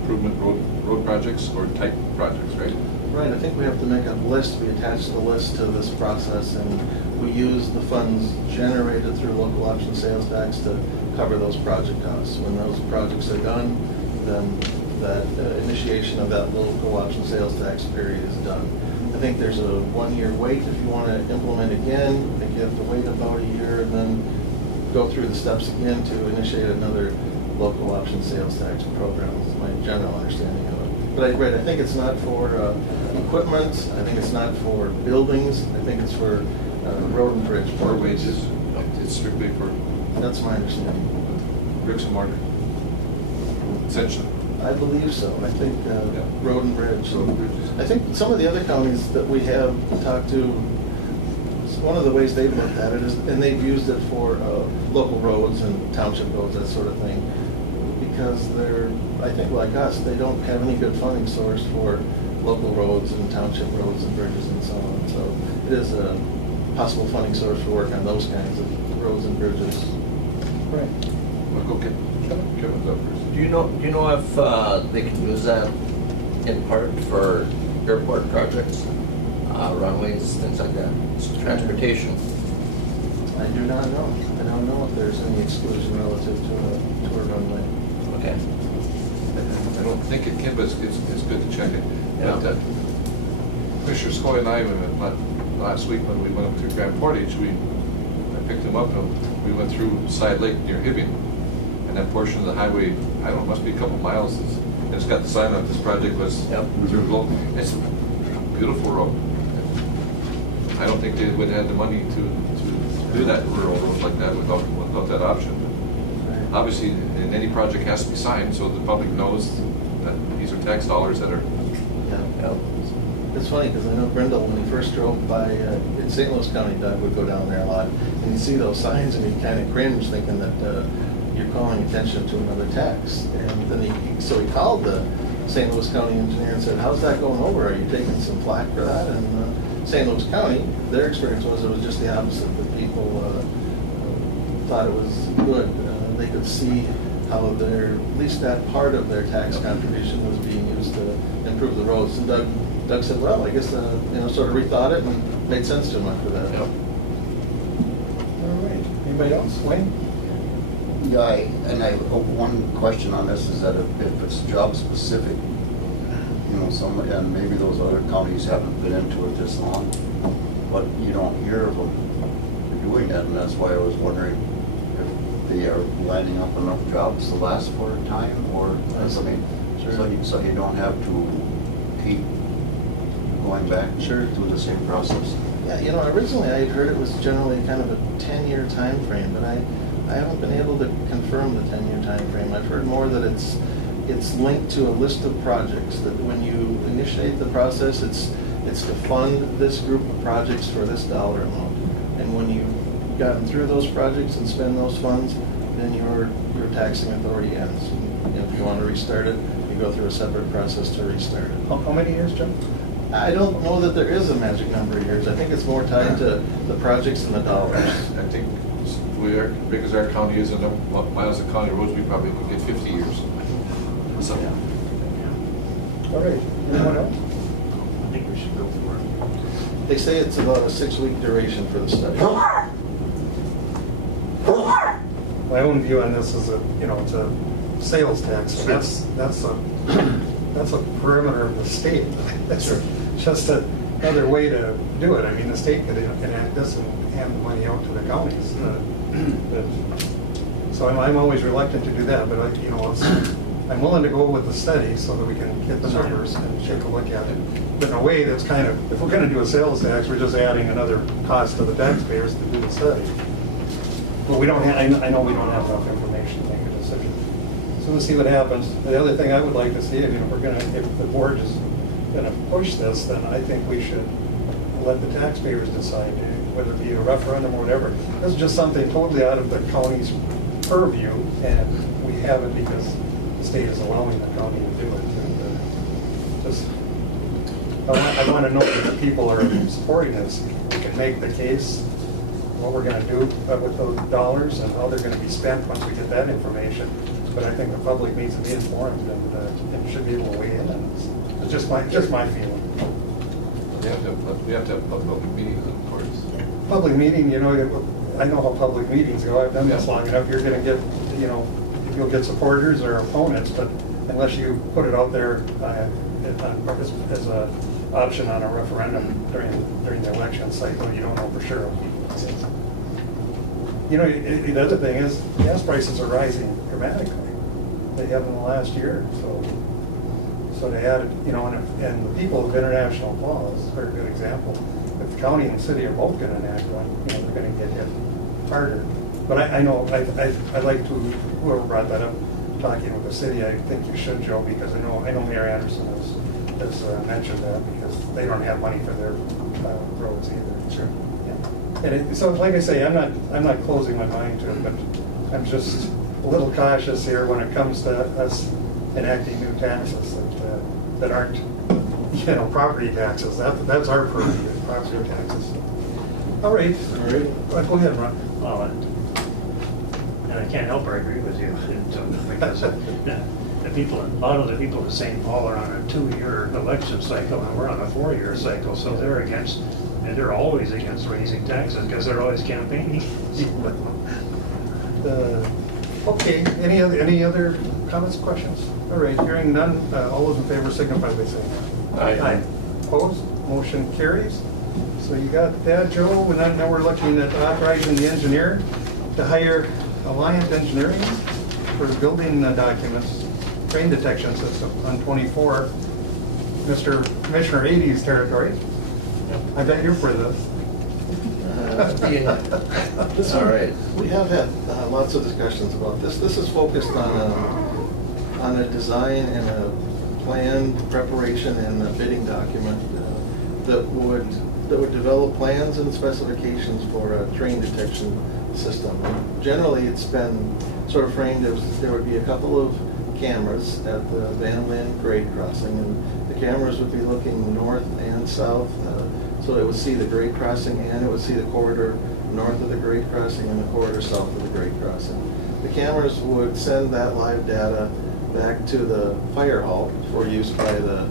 improvement road projects or type projects, right? Right, I think we have to make a list, we attach the list to this process, and we use the funds generated through local option sales tax to cover those project costs. When those projects are done, then that initiation of that local option sales tax period is done. I think there's a 1-year wait if you want to implement again. I think you have to wait about a year and then go through the steps again to initiate another local option sales tax program. That's my general understanding of it. But I think it's not for equipment. I think it's not for buildings. I think it's for road and bridge. Or wages. It's strictly for. That's my understanding. Bricks and mortar. Essentially. I believe so. I think road and bridge. Road and bridges. I think some of the other counties that we have talked to, one of the ways they've looked at it is, and they've used it for local roads and township roads, that sort of thing, because they're, I think like us, they don't have any good funding source for local roads and township roads and bridges and so on. So it is a possible funding source for work on those kinds of roads and bridges. Right. We'll go get Kevin's up first. Do you know if they can use that in part for airport projects, runways, things like that, transportation? I do not know. I don't know if there's any exclusion relative to a runway. Okay. I don't think it can, but it's good to check it. Yeah. But, Commissioner Skoye and I, last week when we went up to Grand Portage, I picked him up and we went through Side Lake near Hibbing, and that portion of the highway, I don't know, must be a couple miles. And it's got the sign on it, this project was through Globe. It's a beautiful road. I don't think they would have the money to do that rural road like that without that option. Obviously, and any project has to be signed so the public knows that these are tax dollars that are. Yeah. It's funny because I know Brindle, when he first drove by in St. Louis County, Doug would go down there a lot, and he'd see those signs and he'd kind of cringe, thinking that you're calling attention to another tax. And then he called the St. Louis County engineer and said, "How's that going over? Are you taking some flack for that?" And St. Louis County, their experience was it was just the opposite. The people thought it was good. They could see how at least that part of their tax contribution was being used to improve the roads. And Doug said, well, I guess, sort of rethought it and made sense to him after that. All right. Anybody else? Wayne? Yeah, one question on this is that if it's job specific, and maybe those other counties haven't been into it this long, but you don't hear of them doing that, and that's why I was wondering if they are lining up enough jobs to last for a time, or so you don't have to keep going back through the same process. Yeah, originally I had heard it was generally kind of a 10-year time frame, but I haven't been able to confirm the 10-year time frame. I've heard more that it's linked to a list of projects, that when you initiate the process, it's to fund this group of projects for this dollar amount. And when you've gotten through those projects and spend those funds, then your taxing authority ends. And if you want to restart it, you go through a separate process to restart it. How many years, Joe? I don't know that there is a magic number of years. I think it's more tied to the projects and the dollars. I think because our county is in miles of county roads, we probably could get 50 years. So, All right, anyone else? I think we should go for it. They say it's about a 6-week duration for the study. My own view on this is that, you know, it's a sales tax, so that's a perimeter of the state. That's just another way to do it. I mean, the state could enact this and hand the money out to the counties. So I'm always reluctant to do that, but you know, I'm willing to go with the study so that we can get the numbers and take a look at it. But in a way, that's kind of, if we're going to do a sales tax, we're just adding another cost to the taxpayers to do the study. But we don't have, I know we don't have enough information to make a decision. So we'll see what happens. The other thing I would like to see, I mean, if the board is gonna push this, then I think we should let the taxpayers decide, whether it be a referendum or whatever. This is just something totally out of the county's purview, and we have it because the state is allowing the county to do it. And just, I want to know that the people are supporting this. We can make the case what we're going to do with those dollars and how they're going to be spent once we get that information. But I think the public needs to be informed and should be able to weigh in on this. It's just my feeling. We have to have public meetings, of course. Public meeting, you know, I know how public meetings go. I've done this long enough. You're going to get, you know, you'll get supporters or opponents, but unless you put it out there as a option on a referendum during the election cycle, you don't know for sure. You know, the other thing is gas prices are rising dramatically. They have in the last year, so they added, you know, and the people of International Falls is a very good example. If the county and the city are both going to enact one, you know, they're going to get hit harder. But I know I'd like to, whoever brought that up, talking with the city, I think you should, Joe, because I know Mayor Anderson has mentioned that because they don't have money for their roads either. Sure. And so, like I say, I'm not closing my mind to it, but I'm just a little cautious here when it comes to us enacting new taxes that aren't, you know, property taxes. That's our purview, property taxes. All right. Go ahead, Ron. Well, and I can't help but agree with you because a lot of the people in St. Paul are on a 2-year election cycle and we're on a 4-year cycle, so they're always against raising taxes because they're always campaigning. Okay, any other comments, questions? All right, hearing none, all those in favor signify by saying aye. Aye. Opposed? Motion carries. So you got that, Joe, and now we're looking at authorizing the engineer to hire Alliant Engineering for building documents, train detection system on 24, Mr. Commissioner 80's territory. I bet you're for this. All right. We have had lots of discussions about this. This is focused on a design and a plan preparation and a bidding document that would develop plans and specifications for a train detection system. Generally, it's been sort of framed as there would be a couple of cameras at the Van Linn grade crossing, and the cameras would be looking north and south, so it would see the grade crossing and it would see the corridor north of the grade crossing and the corridor south of the grade crossing. The cameras would send that live data back to the fire hall for use by the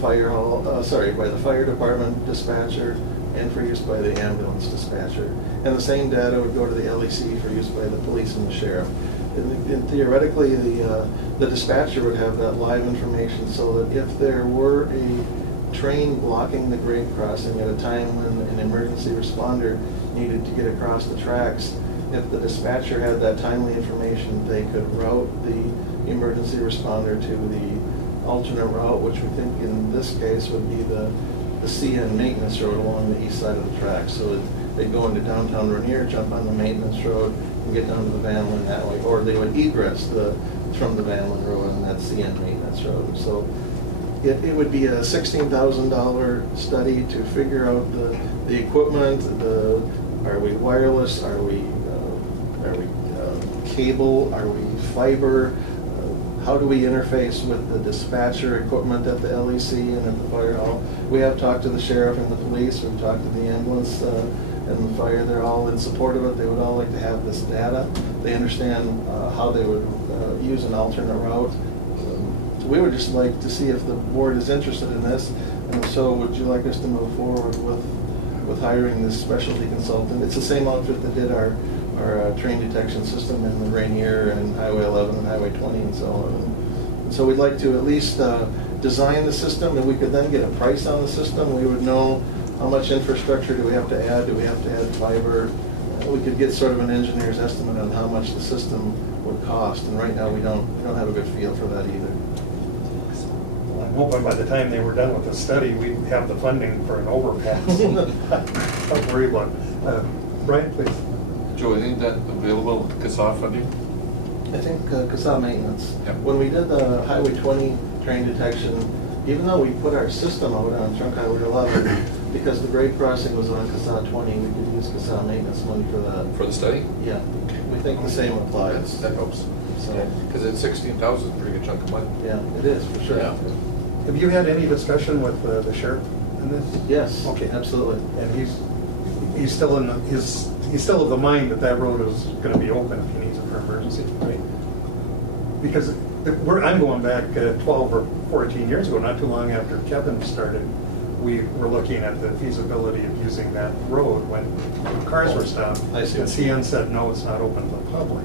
by the fire department dispatcher and for use by the ambulance dispatcher. And the same data would go to the LEC for use by the police and the sheriff. And theoretically, the dispatcher would have that live information so that if there were a train blocking the grade crossing at a time when an emergency responder needed to get across the tracks, if the dispatcher had that timely information, they could route the emergency responder to the alternate route, which we think in this case would be the CN maintenance road along the east side of the tracks. So they'd go into downtown Rainier, jump on the maintenance road, and get down to the Van Linn that way. Or they would egress from the Van Linn road on that CN maintenance road. So it would be a $16,000 study to figure out the equipment, are we wireless, are we cable, are we fiber, how do we interface with the dispatcher equipment at the LEC and at the fire hall. We have talked to the sheriff and the police, we've talked to the ambulance and the fire. They're all in support of it. They would all like to have this data. They understand how they would use an alternate route. we would just like to see if the board is interested in this, and if so, would you like us to move forward with hiring this specialty consultant? It's the same outfit that did our train detection system in the Rainier and Highway 11 and Highway 20 and so on. And so we'd like to at least design the system, and we could then get a price on the system. We would know how much infrastructure do we have to add, do we have to add fiber? We could get sort of an engineer's estimate on how much the system would cost, and right now we don't have a good feel for that either. Well, I'm hoping by the time they were done with the study, we'd have the funding for an overpass. Don't worry about it. Brian, please. Joe, isn't that available, CASA funding? I think CASA maintenance. Yep. When we did the Highway 20 train detection, even though we put our system out on Trunk Highway 11, because the grade crossing was on CASA 20, we could use CASA maintenance money for that. For the study? Yeah, we think the same applies. That helps. So, Because it's 16,000, is a pretty good chunk of money. yeah, it is, for sure. Yeah. Have you had any discussion with the sheriff in this? Yes, Okay. absolutely. And he's still he's still of the mind that road is going to be open if he needs it for emergency, right? Because I'm going back 12 or 14 years ago, not too long after Kevin started. We were looking at the feasibility of using that road when cars were stopped. I see. And CN said, no, it's not open to the public.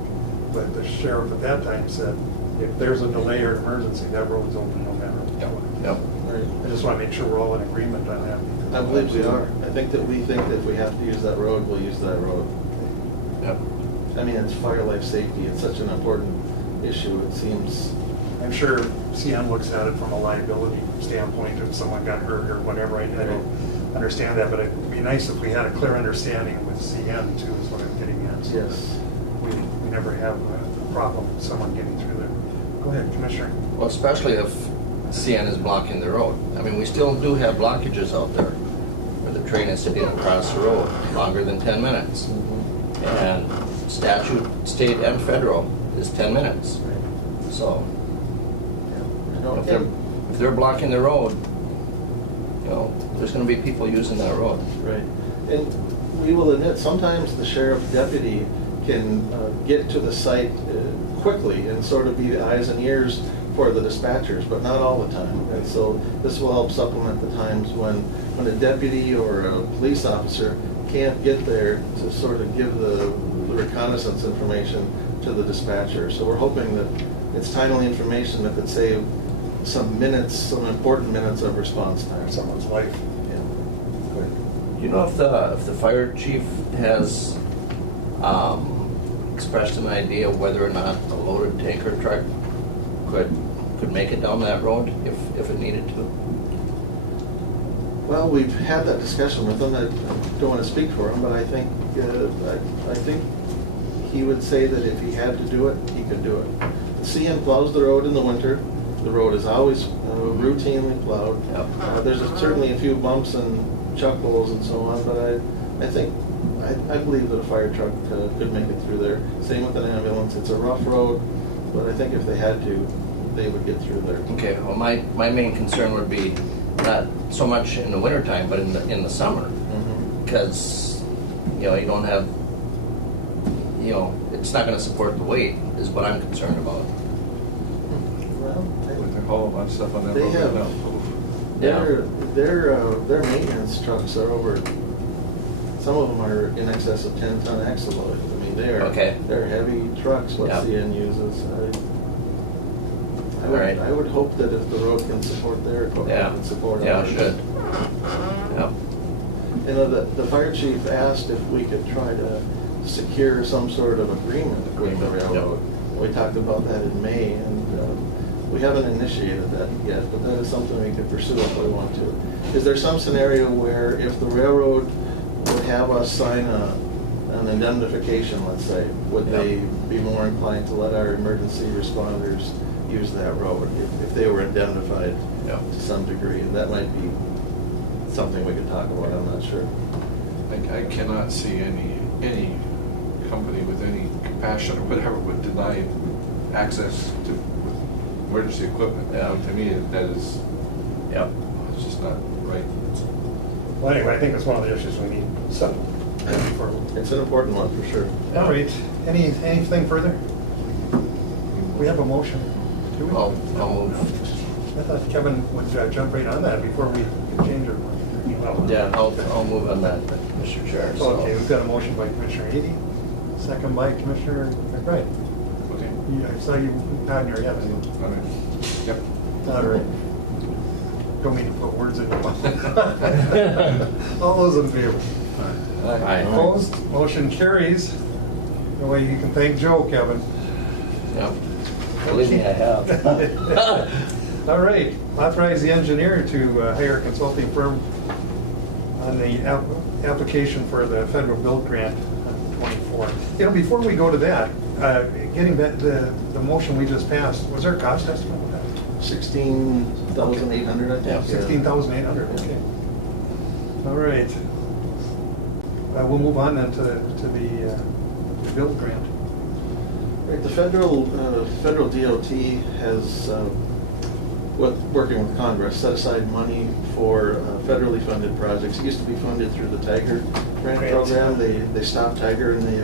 But the sheriff at that time said, if there's a delay or emergency, that road is open no matter what. Yep. Right. I just want to make sure we're all in agreement on that. I believe we are. I think that if we have to use that road, we'll use that road. Yep. I mean, it's fire life safety. It's such an important issue, it seems. I'm sure CN looks at it from a liability standpoint if someone got hurt or whatever. I don't understand that, but it'd be nice if we had a clear understanding with CN too, is what I'm getting at. So Yes. we never have a problem with someone getting through there. Go ahead, Commissioner. Well, especially if CN is blocking the road. I mean, we still do have blockages out there where the train is sitting across the road longer than 10 minutes. And statute, state and federal, is 10 minutes. So, if they're blocking the road, there's going to be people using that road. Right. And we will admit, sometimes the sheriff deputy can get to the site quickly and sort of be the eyes and ears for the dispatchers, but not all the time. And so this will help supplement the times when a deputy or a police officer can't get there to sort of give the reconnaissance information to the dispatcher. So we're hoping that it's timely information that could save some minutes, some important minutes of response time. Someone's life. Yeah. Do you know if the fire chief has expressed an idea of whether or not a loaded tanker truck could make it down that road if it needed to? Well, we've had that discussion with him. I don't want to speak for him, but I think he would say that if he had to do it, he could do it. The CN plows the road in the winter. The road is always routinely plowed. Yep. There's certainly a few bumps and chuck holes and so on, but I believe that a fire truck could make it through there. Same with an ambulance. It's a rough road, but I think if they had to, they would get through there. Okay, well, my main concern would be not so much in the wintertime, but in the summer. Because, you don't have, it's not going to support the weight, is what I'm concerned about. With their whole lot of stuff on that They road have- now. Their maintenance trucks are over, some of them are in excess of 10-ton axle load. I mean, they're heavy trucks, what Yep. CN uses. All right. I would hope that if the road can support their equipment, it would support ours. Yeah, it should. Yep. The fire chief asked if we could try to secure some sort of agreement with the railroad. We talked about that in May, and we haven't initiated that yet, but that is something we could pursue if we want to. Is there some scenario where if the railroad would have us sign an indemnification, let's say, would they be more inclined to let our emergency responders use that road if they were indemnified to some degree? And that might be something we could talk about, I'm not sure. I cannot see any company with any compassion or whatever would deny access to emergency equipment. To me, that is, it's just not right. Well, anyway, I think it's one of the issues we need settled. It's an important one for sure. All right. Anything further? We have a motion. Do we? I'll move. I thought Kevin would jump right on that before we could change our mind. Yeah, I'll move on that, Mr. Chair. So- Okay, we've got a motion by Commissioner Edy, second by Commissioner McBride. Okay. I saw you nodding your head. All right. Yep. All right. Don't mean to put words in your mouth. All those in favor? Aye. Opposed? Motion carries. No way you can thank Joe, Kevin. Yep. Believe me, I have. All right, authorize the engineer to hire a consulting firm on the application for the federal build grant 24. You know, before we go to that, getting back the motion we just passed, was there a cost estimate with that? 16,800, I think. Yeah. 16,800, okay. All right. We'll move on then to the build grant. Right, the federal DOT has, working with Congress, set aside money for federally funded projects. It used to be funded through the Tiger grant program. They stopped Tiger and they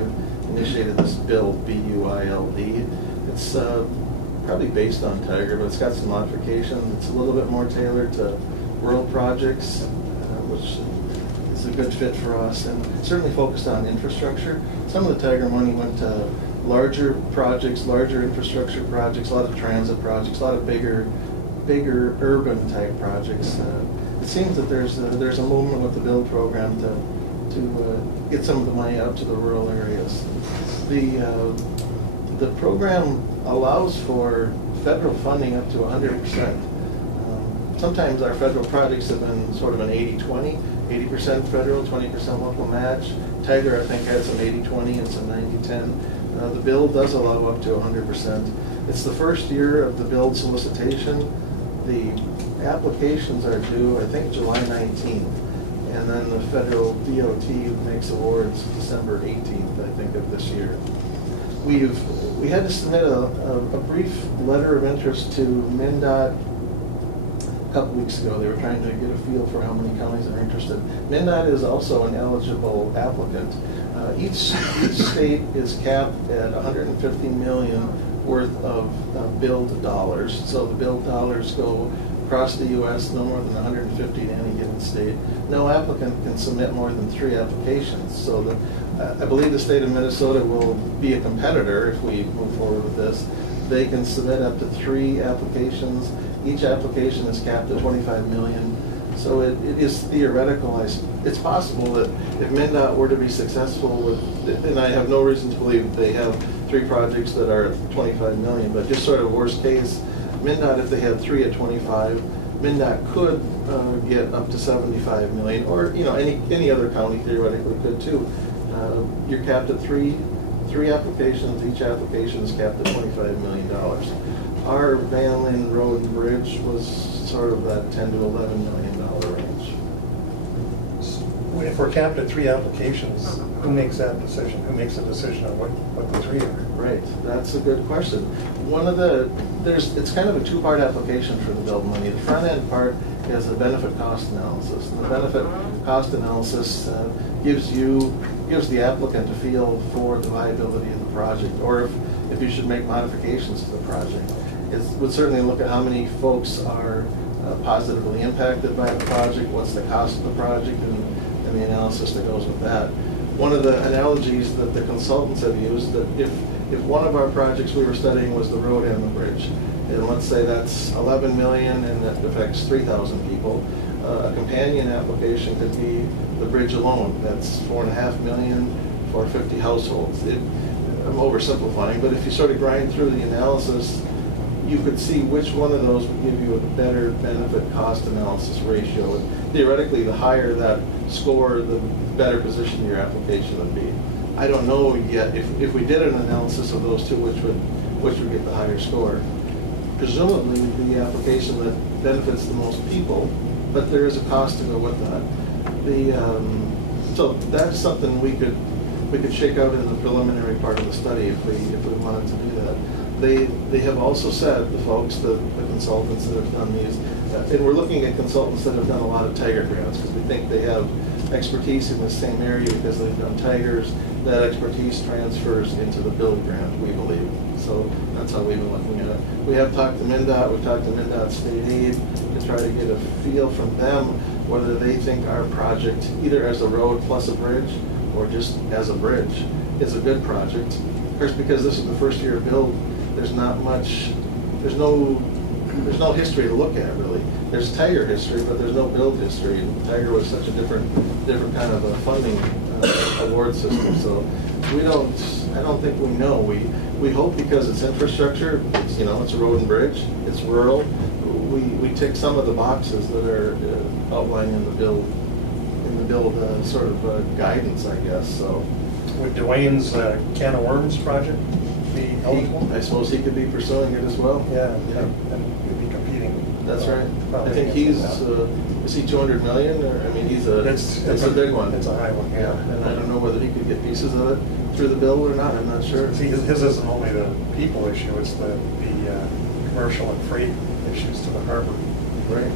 initiated this bill, B-U-I-L-D. It's probably based on Tiger, but it's got some modifications. It's a little bit more tailored to rural projects, which is a good fit for us, and certainly focused on infrastructure. Some of the Tiger money went to larger projects, larger infrastructure projects, a lot of transit projects, a lot of bigger urban type projects. It seems that there's a movement with the build program to get some of the money out to the rural areas. The program allows for federal funding up to 100%. Sometimes our federal projects have been sort of an 80-20, 80% federal, 20% local match. Tiger, I think, had some 80-20 and some 90-10. The bill does allow up to 100%. It's the first year of the build solicitation. The applications are due, I think, July 19th, and then the federal DOT makes awards December 18th, I think, of this year. We had to submit a brief letter of interest to MnDOT a couple weeks ago. They were trying to get a feel for how many counties are interested. MnDOT is also an eligible applicant. Each state is capped at $150 million worth of build dollars. So the build dollars go across the U.S., no more than 150 to any given state. No applicant can submit more than 3 applications. So I believe the state of Minnesota will be a competitor if we move forward with this. They can submit up to 3 applications. Each application is capped at $25 million. So it is theoretical. It's possible that if MnDOT were to be successful with, and I have no reason to believe they have 3 projects that are at $25 million, but just sort of worst case, MnDOT, if they had 3 at 25, MnDOT could get up to $75 million, or any other county theoretically could too. You're capped at 3 applications. Each application is capped at $25 million. Our Van Linn Road and Bridge was sort of that $10 to $11 million range. If we're capped at 3 applications, who makes that decision? Who makes the decision on what the 3 are? Right, that's a good question. It's kind of a 2-part application for the build money. The front end part is a benefit cost analysis. And the benefit cost analysis gives the applicant a feel for the viability of the project, or if you should make modifications to the project. It would certainly look at how many folks are positively impacted by the project, what's the cost of the project, and the analysis that goes with that. One of the analogies that the consultants have used, that if one of our projects we were studying was the road and the bridge, and let's say that's 11 million and that affects 3,000 people, a companion application could be the bridge alone. That's 4.5 million for 50 households. I'm oversimplifying, but if you sort of grind through the analysis, you could see which one of those would give you a better benefit cost analysis ratio. And theoretically, the higher that score, the better position your application would be. I don't know yet if we did an analysis of those two, which would get the higher score. Presumably, the application that benefits the most people, but there is a cost to go with that. So that's something we could shake out in the preliminary part of the study if we wanted to do that. They have also said, the folks, the consultants that have done these, And we're looking at consultants that have done a lot of Tiger grants, because we think they have expertise in the same area because they've done Tigers. That expertise transfers into the build grant, we believe. So that's how we've been looking at it. We have talked to MnDOT, we've talked to MnDOT State Aid to try to get a feel from them whether they think our project, either as a road plus a bridge or just as a bridge, is a good project. Of course, because this is the first year of build, there's not much, there's no history to look at, really. There's Tiger history, but there's no build history. And Tiger was such a different kind of a funding award system. So I don't think we know. We hope, because it's infrastructure, it's, it's a road and bridge, it's rural. We tick some of the boxes that are outlined in the build sort of guidance, I guess. So Would Dwayne's Can of Worms project be eligible? I suppose he could be pursuing it as well. Yeah, and he'd be competing. That's right. Probably I think against he's, that. Is he 200 million? Or, I mean, it's a big one. It's a high one, yeah. And I don't know whether he could get pieces of it through the bill or not, I'm not sure. See, his isn't only the people issue, it's the commercial and freight issues to the harbor. Right.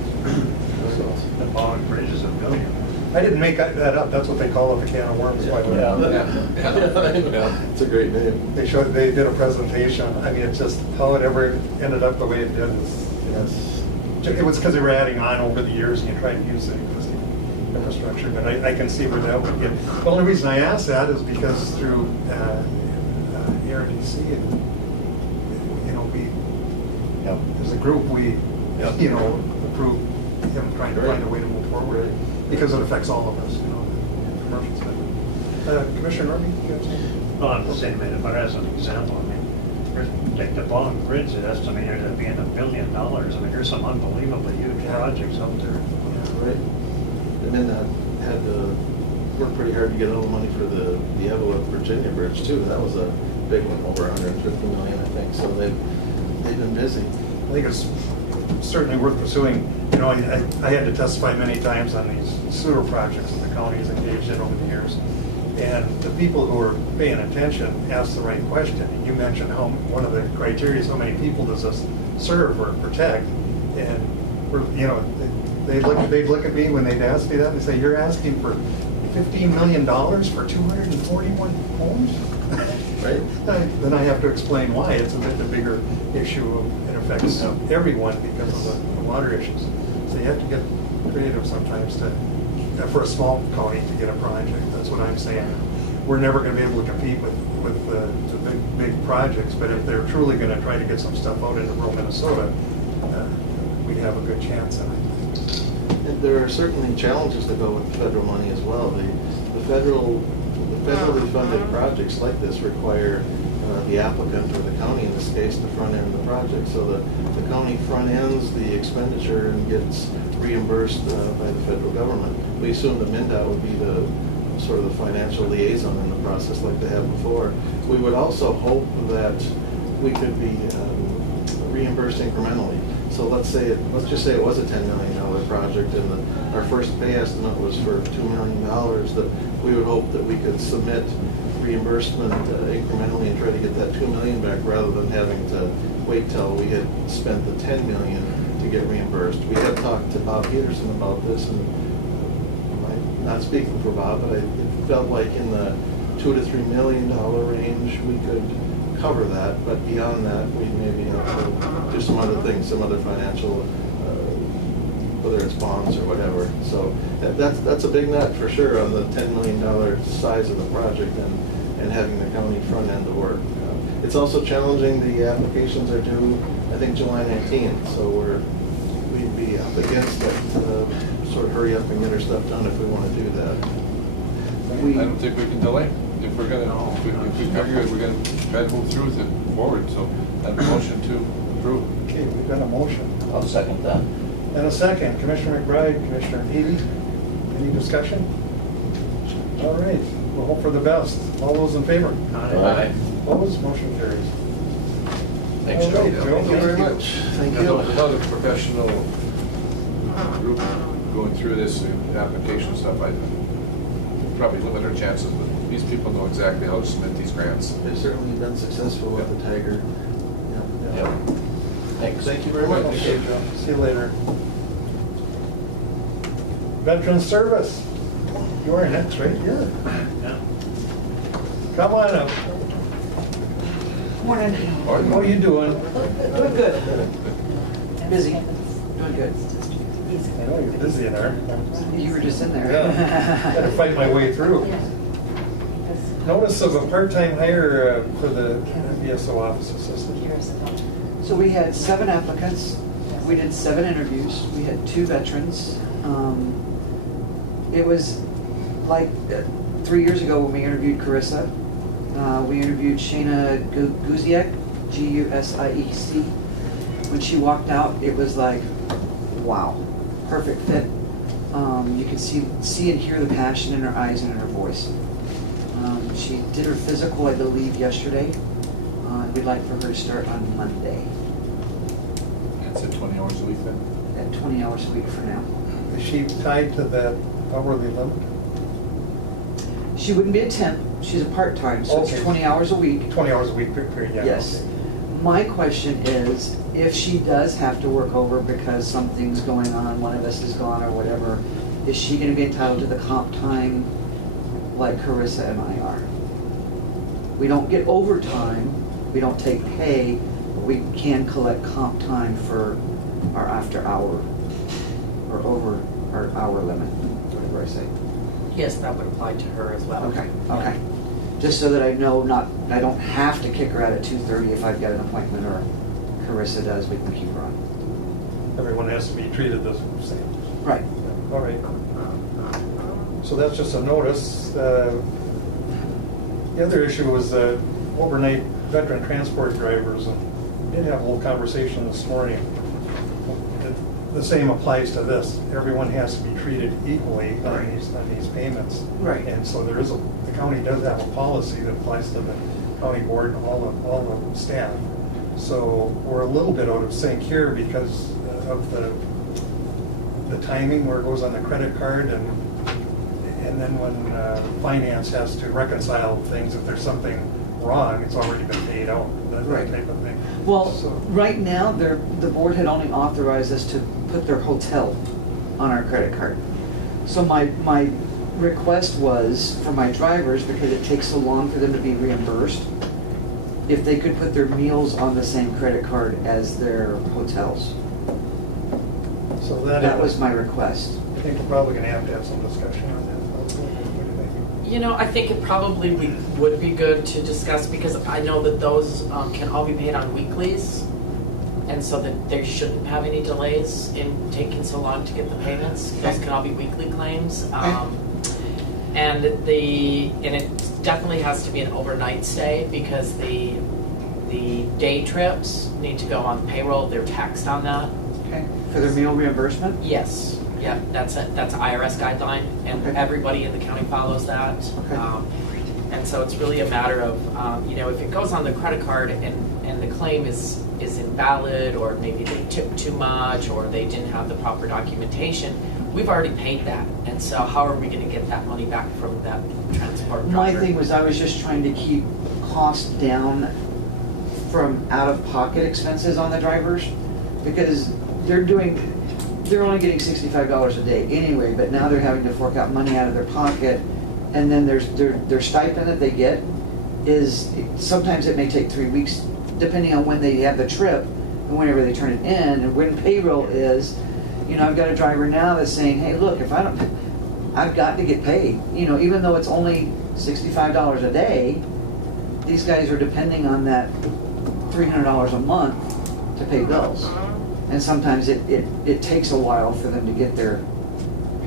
The bog bridge is $1 billion. I didn't make that up, that's what they call it, the can of worms, by the way. Yeah. It's a great name. They did a presentation, I mean, it's just how it ever ended up the way it did is, Yes. it was because they were adding on over the years and you tried to use the existing infrastructure, but I can see where that would get. The only reason I asked that is because through RDC, and we, as a group, we, approved him trying to find a way to move forward, because it affects all of us, the commercial side. Commissioner Norby, you got something? Well, I'm the same minute, but as an example, take the Bond Bridge, it estimated at being $1 billion. I mean, there's some unbelievably huge projects out there. Yeah, right. And then had to work pretty hard to get all the money for the Evelyn, Virginia Bridge too. That was a big one, over 150 million, I think. So they've been busy. I think it's certainly worth pursuing. I had to testify many times on these sewer projects that the county has engaged in over the years. And the people who are paying attention ask the right question. You mentioned how one of the criteria is how many people does this serve or protect. And they'd look at me when they'd ask me that and say, "You're asking for $15 million for 241 homes?" Right. Then I have to explain why. It's a bit the bigger issue. It affects everyone because of the water issues. So you have to get creative sometimes for a small county to get a project. That's what I'm saying. We're never going to be able to compete with the big projects, but if they're truly going to try to get some stuff out into rural Minnesota, we have a good chance. And there are certainly challenges that go with federal money as well. The federally funded projects like this require the applicant, or the county in this case, to front end the project. So the county front ends the expenditure and gets reimbursed by the federal government. We assume that MnDOT would be the sort of the financial liaison in the process like they have before. We would also hope that we could be reimbursed incrementally. So let's just say it was a $10 million project and our first pay estimate was for $2 million, that we would hope that we could submit reimbursement incrementally and try to get that $2 million back rather than having to wait till we had spent the $10 million to get reimbursed. We have talked to Bob Peterson about this, and I'm not speaking for Bob, but it felt like in the $2 to $3 million range we could cover that, but beyond that we maybe have to do some other things, some other financial, whether it's bonds or whatever. So that's a big nut for sure on the $10 million size of the project and having the county front end the work. It's also challenging. The applications are due, I think, July 19th, so we'd be up against that sort of hurry up and get our stuff done if we want to do that. I don't think we can delay. If we're going to, if we figure it, we're going to try to move through with it forward. So I have a motion to approve. Okay, we've got a motion. I'll second that. And a second. Commissioner McBride, Commissioner Eby, any discussion? All right, we'll hope for the best. All those in favor? Aye. Opposed? Motion carries. Thanks, All Joe. right, Joe, Thank you very much. Thank you. Without a professional group going through this application stuff, I probably limit our chances, but these people know exactly how to submit these grants. They've certainly been successful with the Tiger. Yep. Thanks. Thank you very much. Okay, Joe. See you later. Veteran Service. You are next, right? Yeah. Yeah. Come on up. Morning. How are you doing? Doing good. Busy. Doing good. I know you're busy in there. You were just in there. Yeah. Got to fight my way through. Notice of a part-time hire for the VSO office assistant. So we had 7 applicants. We did 7 interviews. We had 2 veterans. It was like 3 years ago when we interviewed Carissa. We interviewed Shayna Guziek, Gusiec. When she walked out, it was like, wow, perfect fit. You could see and hear the passion in her eyes and in her voice. She did her physical, I believe, yesterday. We'd like for her to start on Monday. That's at 20 hours a week then? At 20 hours a week for now. Is she tied to that hourly limit? She wouldn't be a temp. She's a part-time, so Okay. it's 20 hours a week. 20 hours a week, period, yeah. Yes. Okay. My question is, if she does have to work over because something's going on, one of us is gone or whatever, is she gonna be entitled to the comp time like Carissa and I are? We don't get overtime, we don't take pay, but we can collect comp time for our after hour or over our hour limit, whatever I say. Yes, that would apply to her as well. Okay, okay. Just so that I know I don't have to kick her out at 2:30 if I've got an appointment, or Carissa does, we can keep her on. Everyone has to be treated the same. Right. All right. So that's just a notice. The other issue was overnight veteran transport drivers. And we did have a little conversation this morning. The same applies to this. Everyone has to be treated equally on these payments. Right. And so the county does have a policy that applies to the county board and all the staff. So we're a little bit out of sync here because of the timing where it goes on the credit card, and then when finance has to reconcile things, if there's something wrong, it's already been paid out, that Right. type of thing. Well, So- right now, the board had only authorized us to put their hotel on our credit card. So my request was for my drivers, because it takes so long for them to be reimbursed, if they could put their meals on the same credit card as their hotels. So That was my request. I think we're probably gonna have to have some discussion on that. What do you think? You know, I think it probably would be good to discuss, because I know that those can all be paid on weeklies, and so that there shouldn't have any delays in taking so long to get the payments. Those can all be weekly claims. And it definitely has to be an overnight stay, because the day trips need to go on payroll. They're taxed on that. Okay. For their meal reimbursement? Yes, yeah, that's an IRS guideline, and Okay. everybody in the county follows that. Okay. And so it's really a matter of, if it goes on the credit card and the claim is invalid, or maybe they tipped too much, or they didn't have the proper documentation, we've already paid that. And so how are we gonna get that money back from that transport driver? My thing was, I was just trying to keep costs down from out-of-pocket expenses on the drivers, because they're only getting $65 a day anyway, but now they're having to fork out money out of their pocket, and then their stipend that they get is, sometimes it may take 3 weeks, depending on when they have the trip and whenever they turn it in, and when payroll is. I've got a driver now that's saying, hey, look, I've got to get paid. Even though it's only $65 a day, these guys are depending on that $300 a month to pay bills. And sometimes it takes a while for them to get their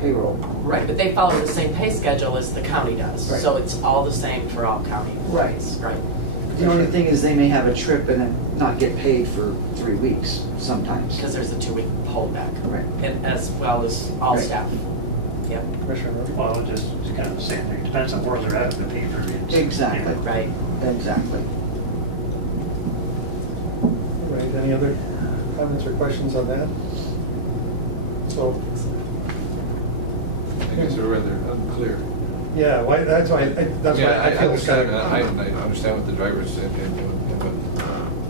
payroll. Right, but they follow the same pay schedule as the county does. Right. So it's all the same for all county employees. Right. The only thing is they may have a trip and then not get paid for 3 weeks sometimes. Because there's a 2-week holdback. Right. And as well as all Right. staff. Yep. Commissioner Murphy? Well, it's kind of the same thing. Depends on where they're at in the pay period. Exactly. Right. Exactly. All right, any other comments or questions on that? So, I guess we're rather unclear. yeah, that's why I I feel it's kind understand, of. I understand what the drivers said and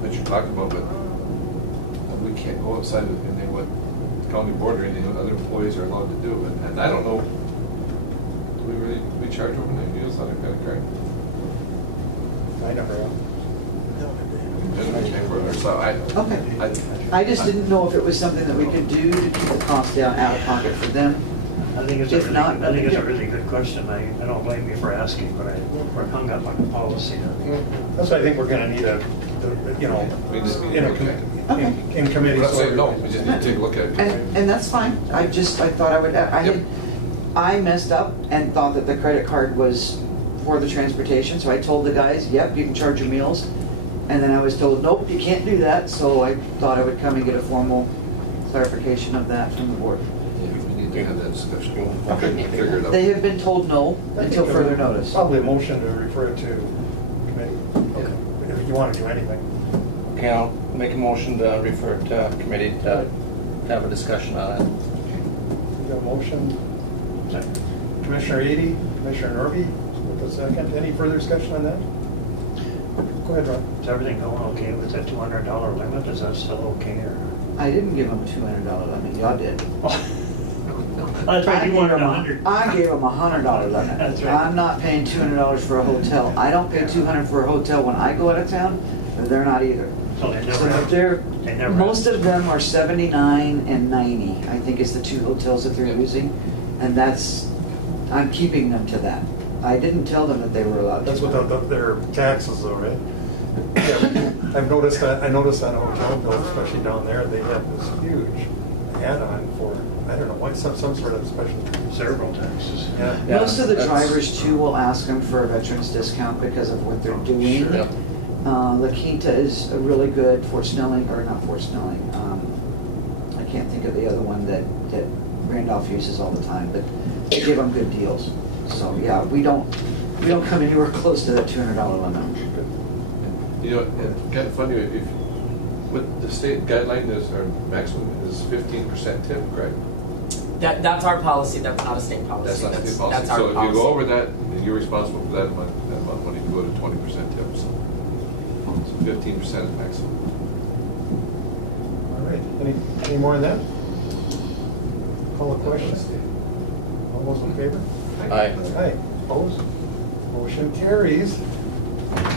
what you're talking about, but we can't go outside of, and then what county board or anything other employees are allowed to do. And I don't know, do we charge overnight meals on a credit card? I never have. Generally pay for it ourselves. Okay. I just didn't know if it was something that we could do to keep the cost down out of pocket for them. I think it's If not, I think it's a really good question. I don't blame you for asking, but we're hung up on the policy. That's why I think we're gonna need a, you know, We just need in to a, look at it. in committee. We're not saying no, we just need to take a look at it. And that's fine. I thought I would, I messed up and thought that the credit card was for the transportation, so I told the guys, yep, you can charge your meals. And then I was told, nope, you can't do that, so I thought I would come and get a formal clarification of that from the board. Yeah, we need to have that discussion. Figure it out. They have been told no until further notice. Probably a motion to refer it to committee. If you want to do anything. Okay, I'll make a motion to refer it to committee to have a discussion on it. We got a motion. Commissioner Edie, Commissioner Norby, with a second. Any further discussion on that? Go ahead, Ron. Is everything going okay with that $200 limit? Is that still okay, or? I didn't give them a $200 limit, y'all did. That's right, you wanted $100. I gave them a $100 limit. That's right. I'm not paying $200 for a hotel. I don't pay $200 for a hotel when I go out of town, but they're not either. So they So never they're, most of them are 79 and 90, I think is the two hotels that they're using. And that's, I'm keeping them to that. I didn't tell them that they were allowed to. That's without their taxes though, right? Yeah, I've noticed that, I noticed on a hotel bill, especially down there, they have this huge add-on for, I don't know, what, some sort of special. Several taxes. Yeah. Most of the drivers too will ask them for a veterans discount because of what they're doing. Sure. La Quinta is really good. Fort Snelling, or not Fort Snelling, I can't think of the other one that Randolph uses all the time, but they give them good deals. So yeah, we don't come anywhere close to that $200 limit. You know, it's kind of funny, if, what the state guideline is, or maximum is 15% tip, correct? That's our policy, that's not a state policy. That's not state policy. That's our So if policy. you go over that, you're responsible for that amount of money to go to 20% tips. So 15% is maximum. All right, any more on that? Call a question. All those in favor? Aye. Aye. Opposed? Motion carries.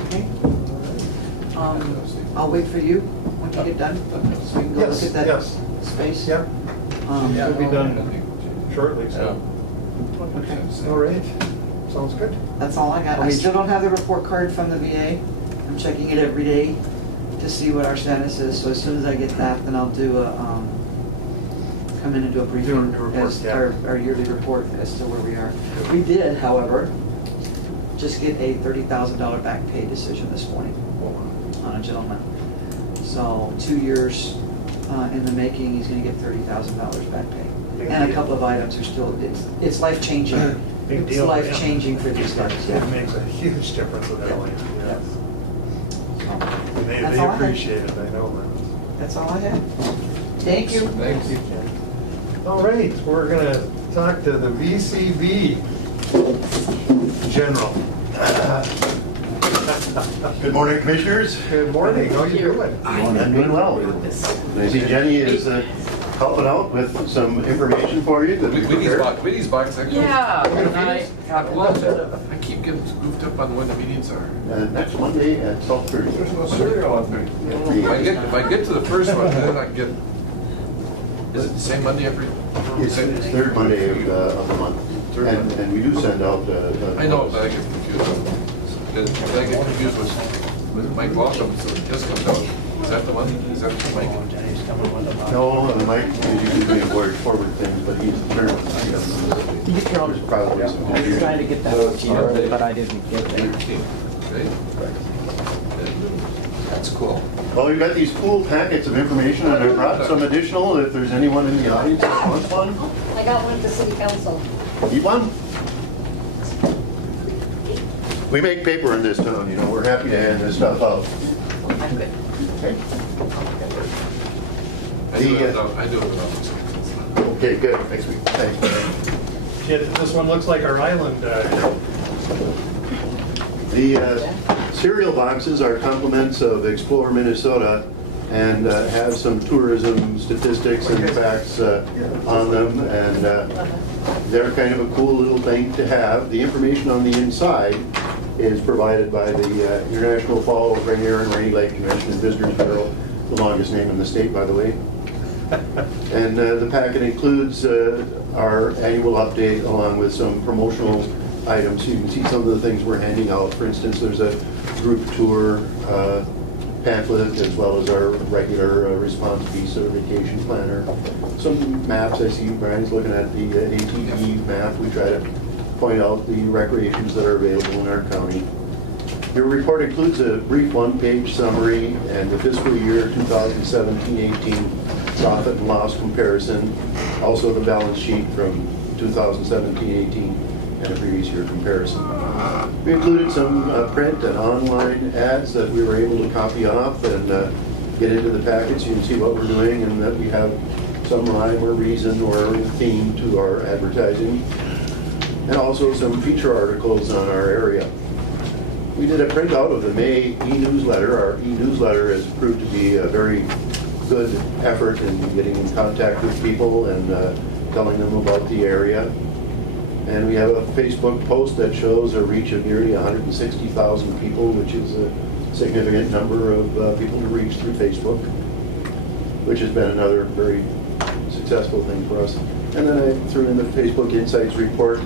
Okay. I'll wait for you when you get done, so we can go look at that space. Yep. It'll be done shortly, so. Okay. All right, sounds good. That's all I got. I still don't have the report card from the VA. I'm checking it every day to see what our status is, so as soon as I get that, then I'll do a, come in and do a briefing as our yearly report as to where we are. We did, however, just get a $30,000 back pay decision this morning on a gentleman. So 2 years in the making, he's gonna get $30,000 back pay. And a couple of items are still, it's life-changing. Big It's deal. life-changing for these guys, yeah. It makes a huge difference in their life, yes. And That's they all I have. appreciate it, I know. That's all I have. Thank you. Thanks. All right, we're gonna talk to the VCB General. Good morning, Commissioners. Good morning, how you doing? I'm doing well. I see Jenny is helping out with some information for you. Wheaties box. Yeah. I keep getting goofed up on when the meetings are. Next Monday at 12:30. There's no cereal on there. If I get to the first one, then I get, is it the same Monday every? It's third Monday of the month. And we do send out. I know, but I get confused. Because I get confused with Mike Welcome, so it just comes out. Is that the one? Is that the Mike? No, Mike is usually doing forward things, but he's apparently. There's probably some. I was trying to get that, but I didn't get there. That's cool. Well, we've got these cool packets of information, and I brought some additional if there's anyone in the audience that wants one. I got one at the city council. Need one? We make paper in this town, you know, we're happy to hand this stuff out. I'm good. Okay. I do it without. Okay, good, next week, thanks. Kid, this one looks like our island. The cereal boxes are compliments of Explore Minnesota, and have some tourism statistics and facts on them, and they're kind of a cool little thing to have. The information on the inside is provided by the International Fall, Rainier and Rainy Lake Convention and Visitors Bureau, the longest name in the state, by the way. And the packet includes our annual update along with some promotional items. You can see some of the things we're handing out. For instance, there's a group tour pamphlet, as well as our regular response piece or vacation planner. Some maps. I see Brian's looking at the ATE map. We try to point out the recreations that are available in our county. Your report includes a brief one-page summary and the fiscal year 2017-18 profit and loss comparison, also the balance sheet from 2017-18 and a previous year comparison. We included some print and online ads that we were able to copy off and get into the packets. You can see what we're doing and that we have some rhyme or reason or theme to our advertising, and also some feature articles on our area. We did a printout of the May e-newsletter. Our e-newsletter has proved to be a very good effort in getting in contact with people and telling them about the area. And we have a Facebook post that shows a reach of nearly 160,000 people, which is a significant number of people to reach through Facebook, which has been another very successful thing for us. And then I threw in the Facebook Insights report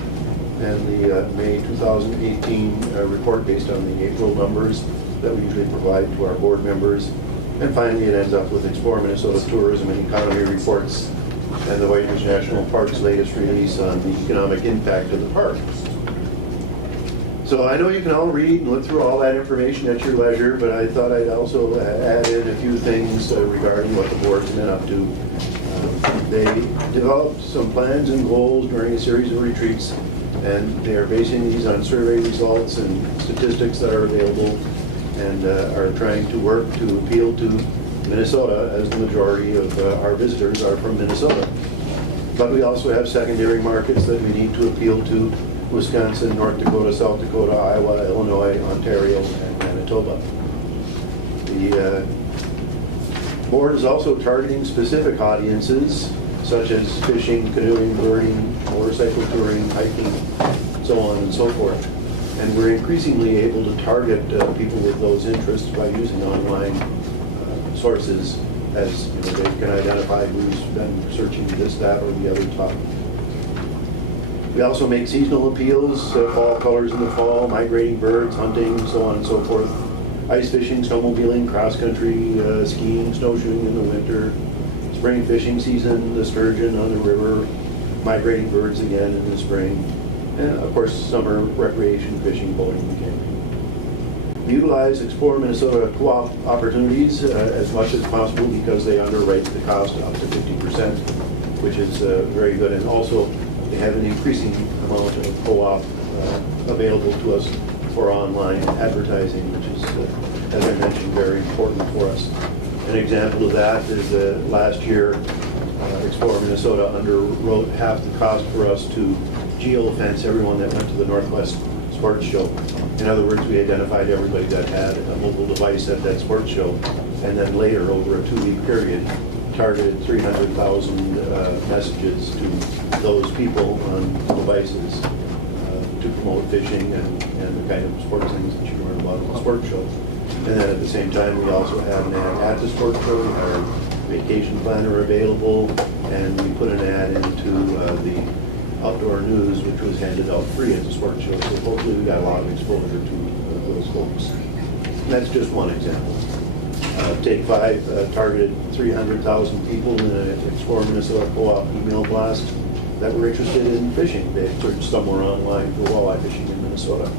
and the May 2018 report based on the April numbers that we usually provide to our board members. And finally, it ends up with Explore Minnesota Tourism and Economy reports and the White Ridge National Park's latest release on the economic impact of the park. So I know you can all read and look through all that information at your leisure, but I thought I'd also add in a few things regarding what the board's been up to. They developed some plans and goals during a series of retreats, and they are basing these on survey results and statistics that are available, and are trying to work to appeal to Minnesota, as the majority of our visitors are from Minnesota. But we also have secondary markets that we need to appeal to: Wisconsin, North Dakota, South Dakota, Iowa, Illinois, Ontario, and Manitoba. The board is also targeting specific audiences, such as fishing, canoeing, birding, motorcycle touring, hiking, so on and so forth. And we're increasingly able to target people with those interests by using online sources, as you know, they can identify who's been searching this, that, or the other topic. We also make seasonal appeals: fall colors in the fall, migrating birds, hunting, so on and so forth, ice fishing, snowmobiling, cross-country skiing, snowshoeing in the winter, spring fishing season, the sturgeon on the river, migrating birds again in the spring, and of course summer recreation, fishing, boating, and camping. Utilize Explore Minnesota co-op opportunities as much as possible, because they underwrite the cost up to 50%, which is very good. And also they have an increasing amount of co-op available to us for online advertising, which is, as I mentioned, very important for us. An example of that is last year, Explore Minnesota underwrote half the cost for us to geofence everyone that went to the Northwest Sports Show. In other words, we identified everybody that had a mobile device at that sports show, and then later, over a 2-week period, targeted 300,000 messages to those people on devices to promote fishing and the kind of sports things that you learn about at the sports show. And then at the same time, we also have an ad at the sports show. We have our vacation planner available, and we put an ad into the outdoor news, which was handed out free at the sports show. So hopefully we got a lot of exposure to those folks. And that's just one example. Take 5 targeted 300,000 people in an Explore Minnesota co-op email blast that were interested in fishing. They searched somewhere online for walleye fishing in Minnesota.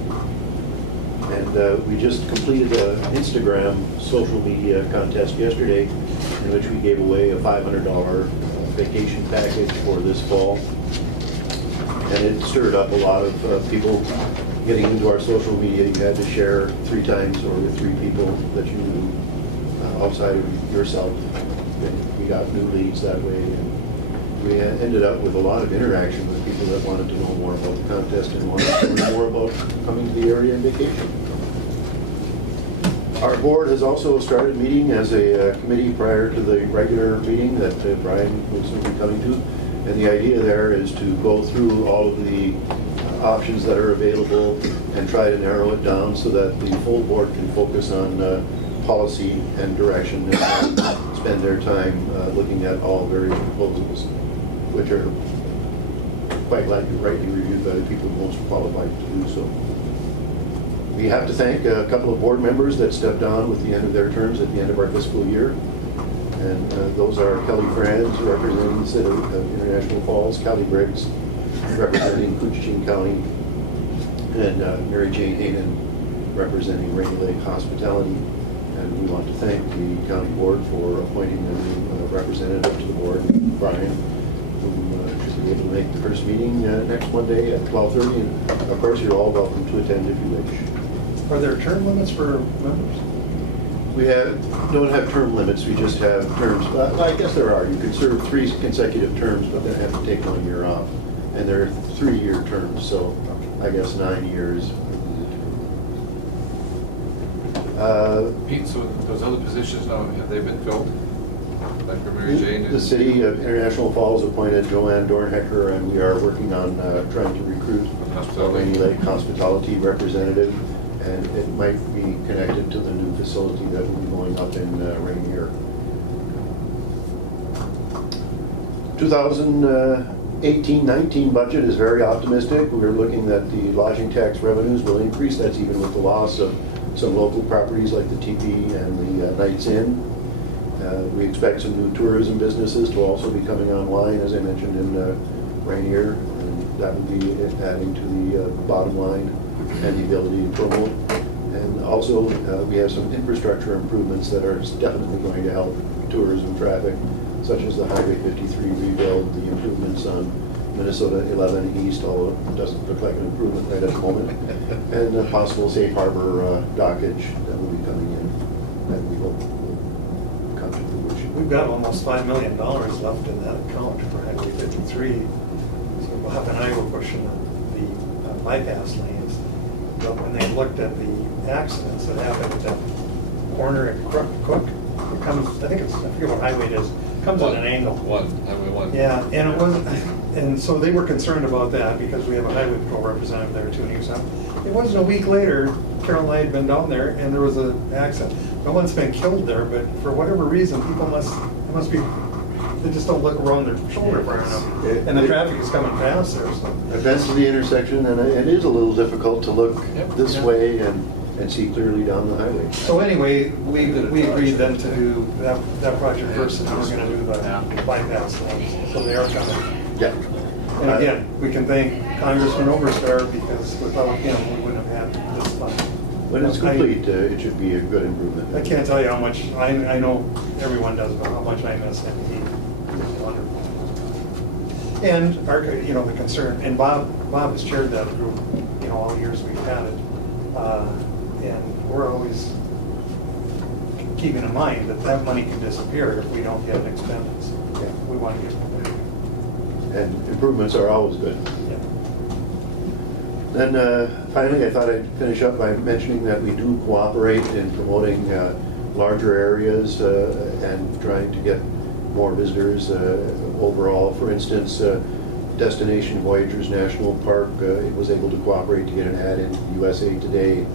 And we just completed an Instagram social media contest yesterday, in which we gave away a $500 vacation package for this fall. And it stirred up a lot of people getting into our social media. You had to share 3 times or with 3 people that you knew outside of yourself. And we got new leads that way. And we ended up with a lot of interaction with people that wanted to know more about the contest and wanted to learn more about coming to the area and vacation. Our board has also started meeting as a committee prior to the regular meeting that Brian will soon be coming to. And the idea there is to go through all of the options that are available and try to narrow it down so that the full board can focus on policy and direction and spend their time looking at all various proposals, which are quite likely rightly reviewed by the people most qualified to do so. We have to thank a couple of board members that stepped on with the end of their terms at the end of our fiscal year. And those are Kelly Franz, representing the city of International Falls, Kelly Briggs, representing Koochiching County, and Mary Jane Hayden, representing Rainy Lake Hospitality. And we want to thank the county board for appointing a new representative to the board, Brian, who should be able to make the first meeting next Monday at 12:30. And of course, you're all welcome to attend if you wish. Are there term limits for members? We don't have term limits, we just have terms. I guess there are. You could serve 3 consecutive terms, but then have to take 1 year off. And they're 3-year terms, so I guess 9 years. Pete, so those other positions now, have they been filled? Like for Mary Jane? The city of International Falls appointed Joanne Dornhecker, and we are working on trying to recruit a Rainy Lake Hospitality representative. And it might be connected to the new facility that will be going up in Rainier. 2018-19 budget is very optimistic. We're looking that the lodging tax revenues will increase. That's even with the loss of some local properties like the TP and the Knights Inn. We expect some new tourism businesses to also be coming online, as I mentioned, in Rainier. And that will be adding to the bottom line and the ability to promote. And also, we have some infrastructure improvements that are definitely going to help tourism traffic, such as the Highway 53 rebuild, the improvements on Minnesota 11 East, although it doesn't look like an improvement right at the moment, and a possible safe harbor dockage that will be coming in that we hope will come to fruition. We've got almost $5 million left in that account for Highway 53. So we'll have an eye pushing the bypass lanes. But when they looked at the accidents that happened at that corner at Cook, it comes, I think it's, I forget what highway it is, it comes at an angle. Highway 1. Yeah, and it wasn't, and so they were concerned about that because we have a highway patrol representative there too, and he was out. It wasn't a week later, Carol and I had been down there, and there was an accident. No one's been killed there, but for whatever reason, people must be, they just don't look around their shoulder far enough. And the traffic is coming fast there, so. That's the intersection, and it is a little difficult to look this way and see clearly down the highway. So anyway, we agreed then to do that project first, and then we're gonna do the bypass ones, so they are coming. Yeah. And again, we can thank Congressman Oberstar, because without him, we wouldn't have had this fund. When it's complete, it should be a good improvement. I can't tell you how much, I know everyone does, but how much I miss him. He was wonderful. And our, the concern, and Bob has chaired that group, all the years we've had it. And we're always keeping in mind that money can disappear if we don't get it expended. So we want to get it back. And improvements are always good. Yeah. Then finally, I thought I'd finish up by mentioning that we do cooperate in promoting larger areas and trying to get more visitors overall. For instance, Destination Voyagers National Park, it was able to cooperate to get an ad in USA Today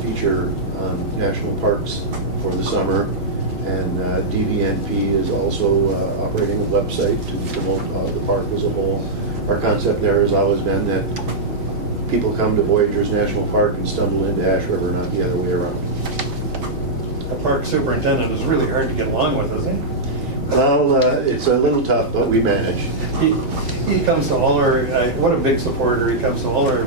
feature on national parks for the summer. And DVNP is also operating a website to promote the park as a whole. Our concept there has always been that people come to Voyagers National Park and stumble into Ash River, not the other way around. The park superintendent is really hard to get along with, isn't he? Well, it's a little tough, but we manage. He comes to all our, what a big supporter, he comes to all our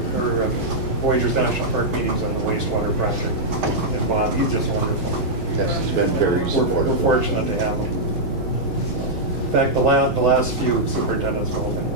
Voyagers National Park meetings on the wastewater project. And Bob, he's just wonderful. Yes, he's been very supportive. We're fortunate to have him. In fact, the last few superintendents have all been.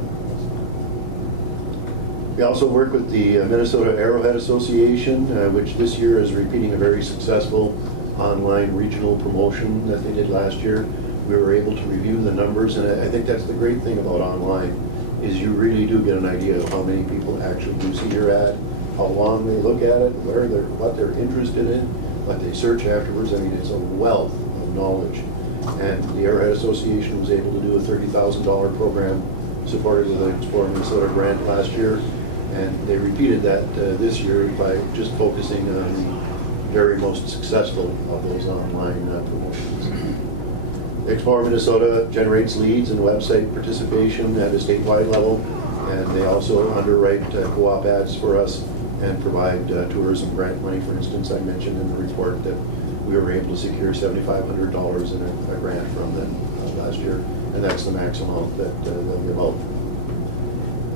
We also work with the Minnesota Arrowhead Association, which this year is repeating a very successful online regional promotion that they did last year. We were able to review the numbers, and I think that's the great thing about online, is you really do get an idea of how many people actually do see your ad, how long they look at it, what they're interested in. but they search afterwards. I mean, it's a wealth of knowledge. And the Arrowhead Association was able to do a $30,000 program supported with an Explore Minnesota grant last year. And they repeated that this year by just focusing on the very most successful of those online promotions. Explore Minnesota generates leads and website participation at a statewide level, and they also underwrite co-op ads for us and provide tourism grant money. For instance, I mentioned in the report that we were able to secure $7,500 in a grant from them last year, and that's the max amount that they'll give out.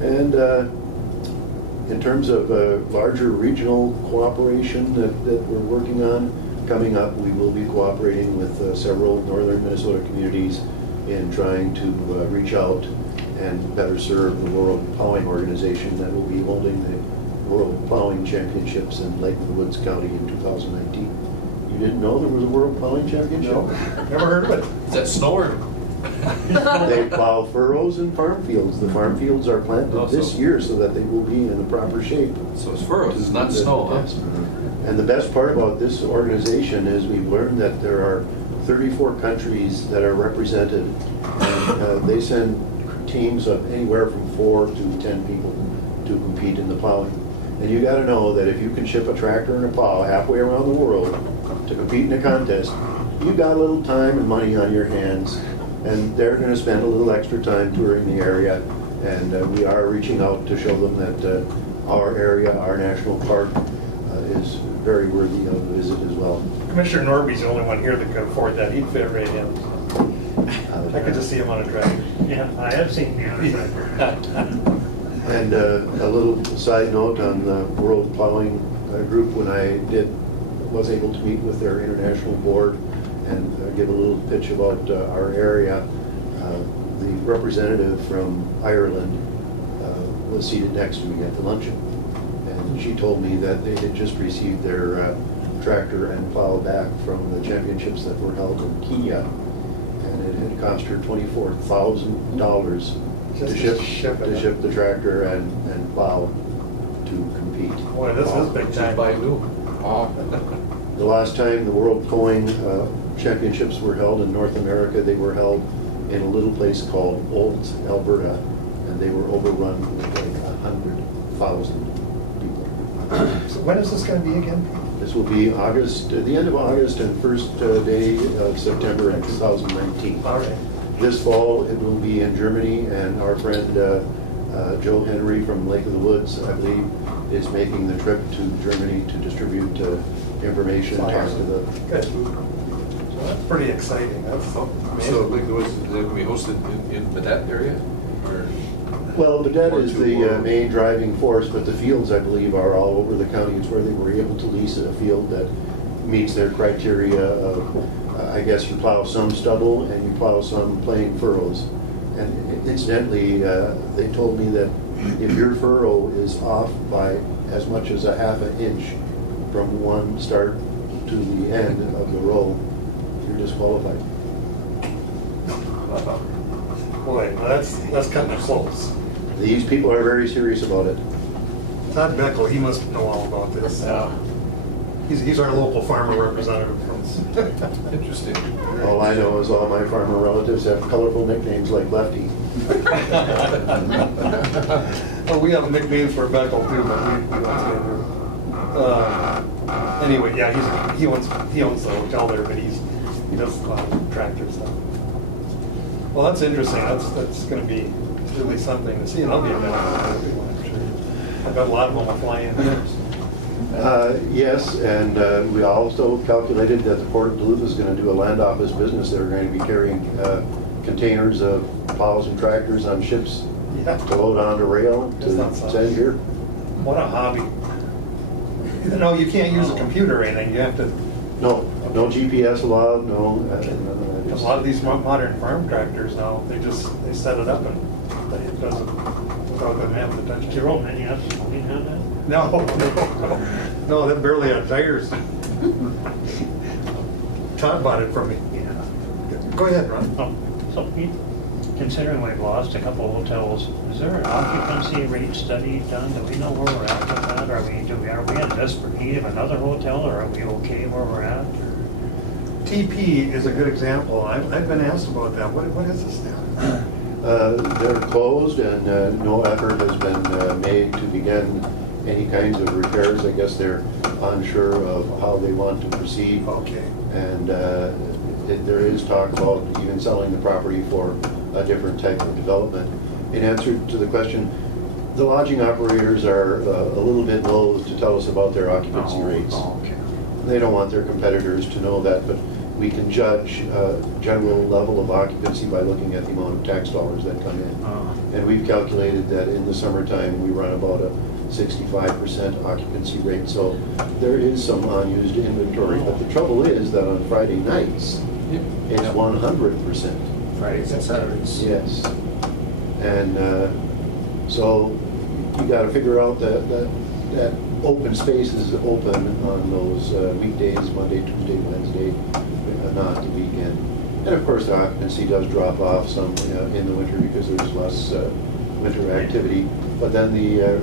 And in terms of larger regional cooperation that we're working on, coming up, we will be cooperating with several northern Minnesota communities in trying to reach out and better serve the World Plowing Organization that will be holding the World Plowing Championships in Lake of the Woods County in 2019. You didn't know there was a World Plowing Championship? No, never heard of it. Is that snow or? They plow furrows in farm fields. The farm fields are planted this year so that they will be in the proper shape. So it's furrows, it's not snow, huh? Yes. And the best part about this organization is we've learned that there are 34 countries that are represented, and they send teams of anywhere from 4 to 10 people to compete in the plowing. And you gotta know that if you can ship a tractor and a plow halfway around the world to compete in a contest, you got a little time and money on your hands, and they're gonna spend a little extra time touring the area, and we are reaching out to show them that our area, our national park, is very worthy of a visit as well. Commissioner Norby's the only one here that could afford that. He'd fit right in. I could just see him on a tractor. Yeah, I have seen him on a tractor. And a little side note on the World Plowing Group, when I was able to meet with their international board and give a little pitch about our area, the representative from Ireland was seated next to me at the luncheon. And she told me that they had just received their tractor and plow back from the championships that were held in Kenya. And it had cost her $24,000 to ship the tractor and plow to compete. Boy, this is big time. The last time the World Plowing Championships were held in North America, they were held in a little place called Olds, Alberta, and they were overrun with like 100,000 people. So when is this going to be again? This will be August, the end of August and first day of September in 2019. All right. This fall, it will be in Germany, and our friend Joe Henry from Lake of the Woods, I believe, is making the trip to Germany to distribute information. Talk to the Good. So that's pretty exciting. That's amazing. So Lake of the Woods, is it going to be hosted in that area? Or? Well, Badet is the main driving force, but the fields, I believe, are all over the county. It's where they were able to lease a field that meets their criteria of, I guess, you plow some stubble and you plow some plain furrows. And incidentally, they told me that if your furrow is off by as much as a half an inch from one start to the end of the row, you're disqualified. Boy, that's kind of close. These people are very serious about it. Todd Beckel, he must know all about this. He's our local farmer representative from us. Interesting. All I know is all my farmer relatives have colorful nicknames like Lefty. Well, we have nicknames for Beckel too, but we don't anyway, yeah, he owns the hotel there, but he does a lot of tractor stuff. Well, that's interesting. That's going to be really something to see, and I'll be a minute. I'm sure. I've got a lot of them will fly in here. Yes, and we also calculated that the Port of Duluth is going to do a land office business. They're going to be carrying containers of plows and tractors on ships to load onto rail to send here. What a hobby. No, you can't use a computer or anything. You have to. No GPS allowed, no. A lot of these modern farm tractors now, they set it up and it does it without them having to touch it. Your own man, you have that? No, that barely had tires. Todd bought it from me. Yeah. Go ahead, Ron. So considering we've lost a couple hotels, is there an occupancy rate study done? Do we know where we're at with that? Are we in desperate need of another hotel, or are we okay where we're at? TP is a good example. I've been asked about that. What is this now? They're closed and no effort has been made to begin any kinds of repairs. I guess they're unsure of how they want to proceed. Okay. And there is talk about even selling the property for a different type of development. In answer to the question, the lodging operators are a little bit loath to tell us about their occupancy rates. Okay. They don't want their competitors to know that, but we can judge general level of occupancy by looking at the amount of tax dollars that come in. And we've calculated that in the summertime, we run about a 65% occupancy rate. So there is some unused inventory, but the trouble is that on Friday nights, it's 100%. Fridays and Saturdays. Yes. And so you got to figure out that open space is open on those weekdays, Monday, Tuesday, Wednesday, not the weekend. And of course, the occupancy does drop off some in the winter because there's less winter activity. But then the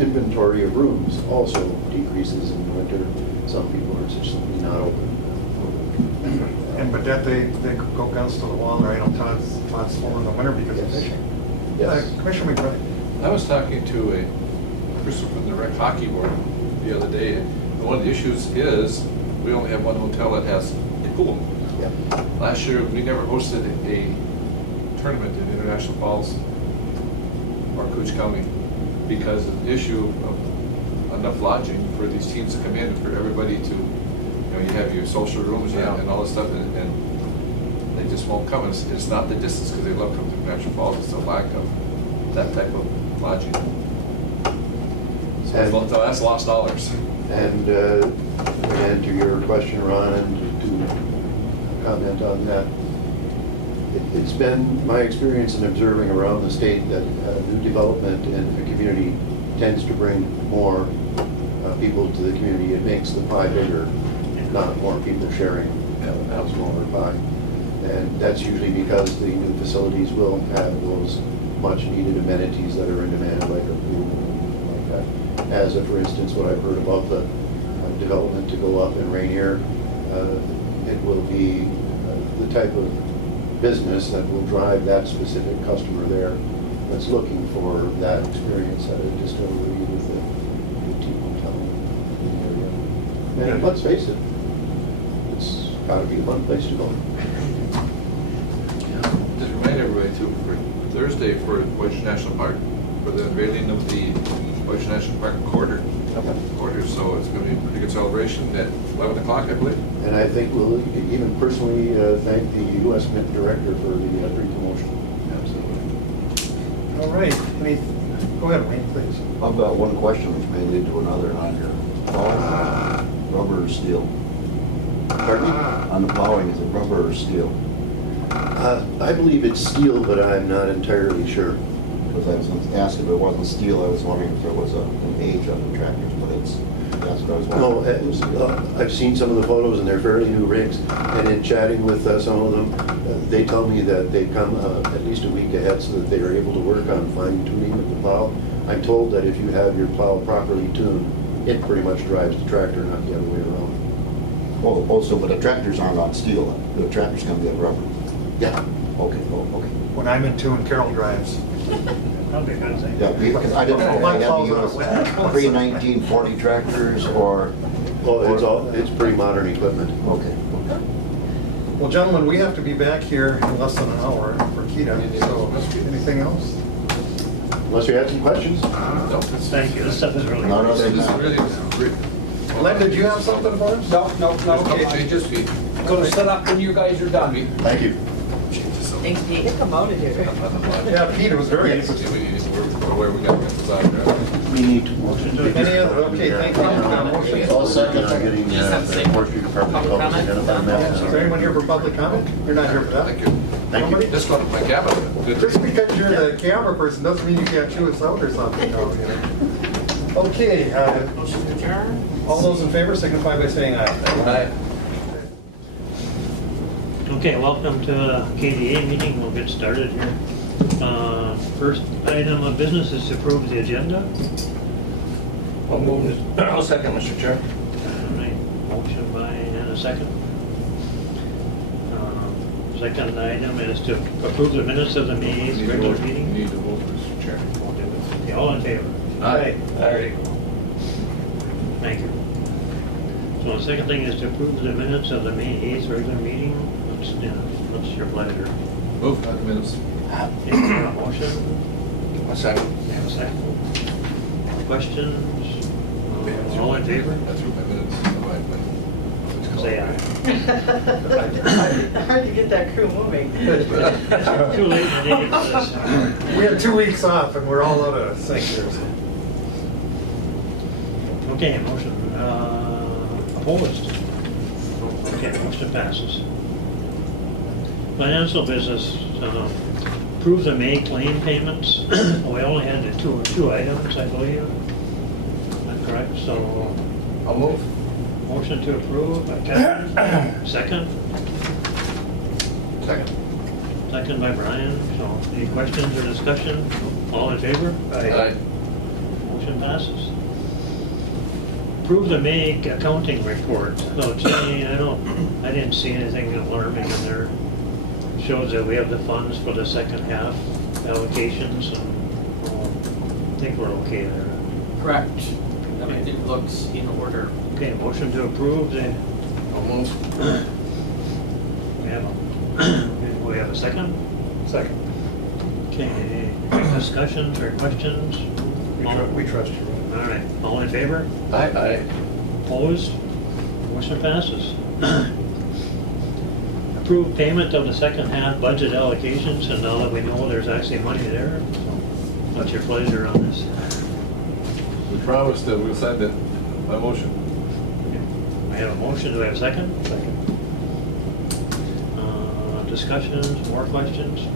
inventory of rooms also decreases in the winter. Some people are just simply not open. But that they go guns to the wall, right? Todd's full in the winter because of fishing. Yes. Commissioner McBride. I was talking to a person from the rec hockey board the other day, and one of the issues is we only have one hotel that has a pool. Yeah. Last year, we never hosted a tournament in International Falls or Cooch County because of the issue of enough lodging for these teams to come in, for everybody to, you have your social rooms and all this stuff, and they just won't come. It's not the distance because they love coming to International Falls, it's the lack of that type of lodging. So that's lost dollars. And to your question, Ron, and to comment on that, it's been my experience in observing around the state that new development in a community tends to bring more people to the community. It makes the pie bigger, not more people sharing a smaller pie. And that's usually because the new facilities will have those much needed amenities that are in demand, like a pool, like that. As for instance, what I've heard about the development to go up in Rainier, it will be the type of business that will drive that specific customer there that's looking for that experience at a distillery with a tea hotel in the area. And let's face it, it's got to be a fun place to go. Just remind everybody too, for Thursday for Koochiching National Park, for the unveiling of the Koochiching National Park quarter. So it's going to be a pretty good celebration at 11 o'clock, I believe. And I think we'll even personally thank the U.S. Mint director for the pre-promotion. All right. Go ahead, Wayne, please. I've got one question which may lead to another on your rubber or steel. Pardon me? On the plowing, is it rubber or steel? I believe it's steel, but I'm not entirely sure. Because I was going to ask if it wasn't steel, I was wondering if there was an age on the tractors, but that's what I was wondering. No, I've seen some of the photos and they're fairly new rigs. And in chatting with some of them, they tell me that they come at least a week ahead so that they are able to work on fine tuning of the plow. I'm told that if you have your plow properly tuned, it pretty much drives the tractor, not the other way around. Also, but the tractors aren't on steel. The tractors can be on rubber. Yeah. Okay. When I'm in tune, Carol drives. Probably a good thing. Yeah, because I didn't know if they had to use pre-1940 tractors or... Well, it's pretty modern equipment. Okay. Well, gentlemen, we have to be back here in less than an hour for KDA, so anything else? Unless you had some questions? No, Thank you. This stuff is really Not good. other than that. Len, did you have something for us? No. Okay. Changes. Go to set up when you guys are done. Thank you. Thanks, Pete. Come out of here. Yeah, Pete, it was very interesting. Where we got the We need to motion to... Any other, okay, thank you. Motion. All second are getting Forestry Department calls identified maps. Is there anyone here for public comment? You're not here for that? Thank you. Thank you. Just go to my cabin. Good. Just because you're the camera person doesn't mean you can't chew us out or something. No, you know. Okay, Motion to adjourn? all those in favor signify by saying aye. Aye. Okay, welcome to the KDA meeting. We'll get started here. First item of business is to approve the agenda. I'll move it. I'll second, Mr. Chair. All right, motion by and a second. Second item is to approve the minutes of the May 8th regular meeting. You need to vote, Mr. Chair. Okay, all in favor? Aye. There you go. Thank you. So the second thing is to approve the minutes of the May 8th regular meeting. What's your pleasure? Move on the minutes. Is there a motion? A second. And a second. Questions? All in favor? That's through my minutes. Say aye. Hard to get that crew moving. Too late in the day for this. We had 2 weeks off and we're all out of sync here. so. Okay, motion, opposed? Okay, motion passes. Financial business, approve the May claim payments. We only had the two items, I believe. Is that correct? So, I'll move. motion to approve by Kevin. Second? Second. Second by Brian. So, any questions or discussion? All in favor? Aye. Motion passes. Approve the May accounting report. So, Jenny, I didn't see anything alarming in there. Shows that we have the funds for the second half allocations, and I think we're okay there. Correct. Everything looks in order. Okay, motion to approve the, I'll move. we have a second? Second. Okay, any discussions or questions? We trust you. All right, all in favor? Aye. Opposed? Motion passes. Approve payment of the second half budget allocations, and now that we know there's actually money there, so what's your pleasure on this? We promised that we'll sign that by motion. We have a motion, do we have a second? Second. Discussions, more questions?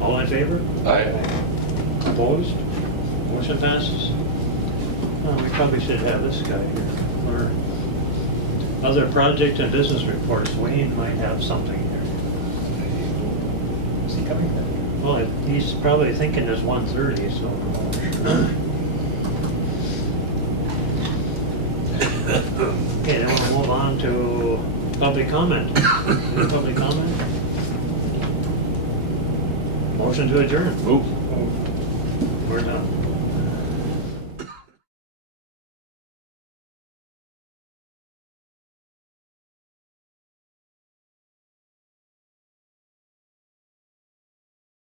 All in favor? Aye. Opposed? Motion passes. We probably should have this guy here. Or other project and business reports. Wayne might have something here. Is he coming? Well, he's probably thinking it's 1:30, so. Okay, then we'll move on to public comment. Any public comment? Motion to adjourn. Move. We're done.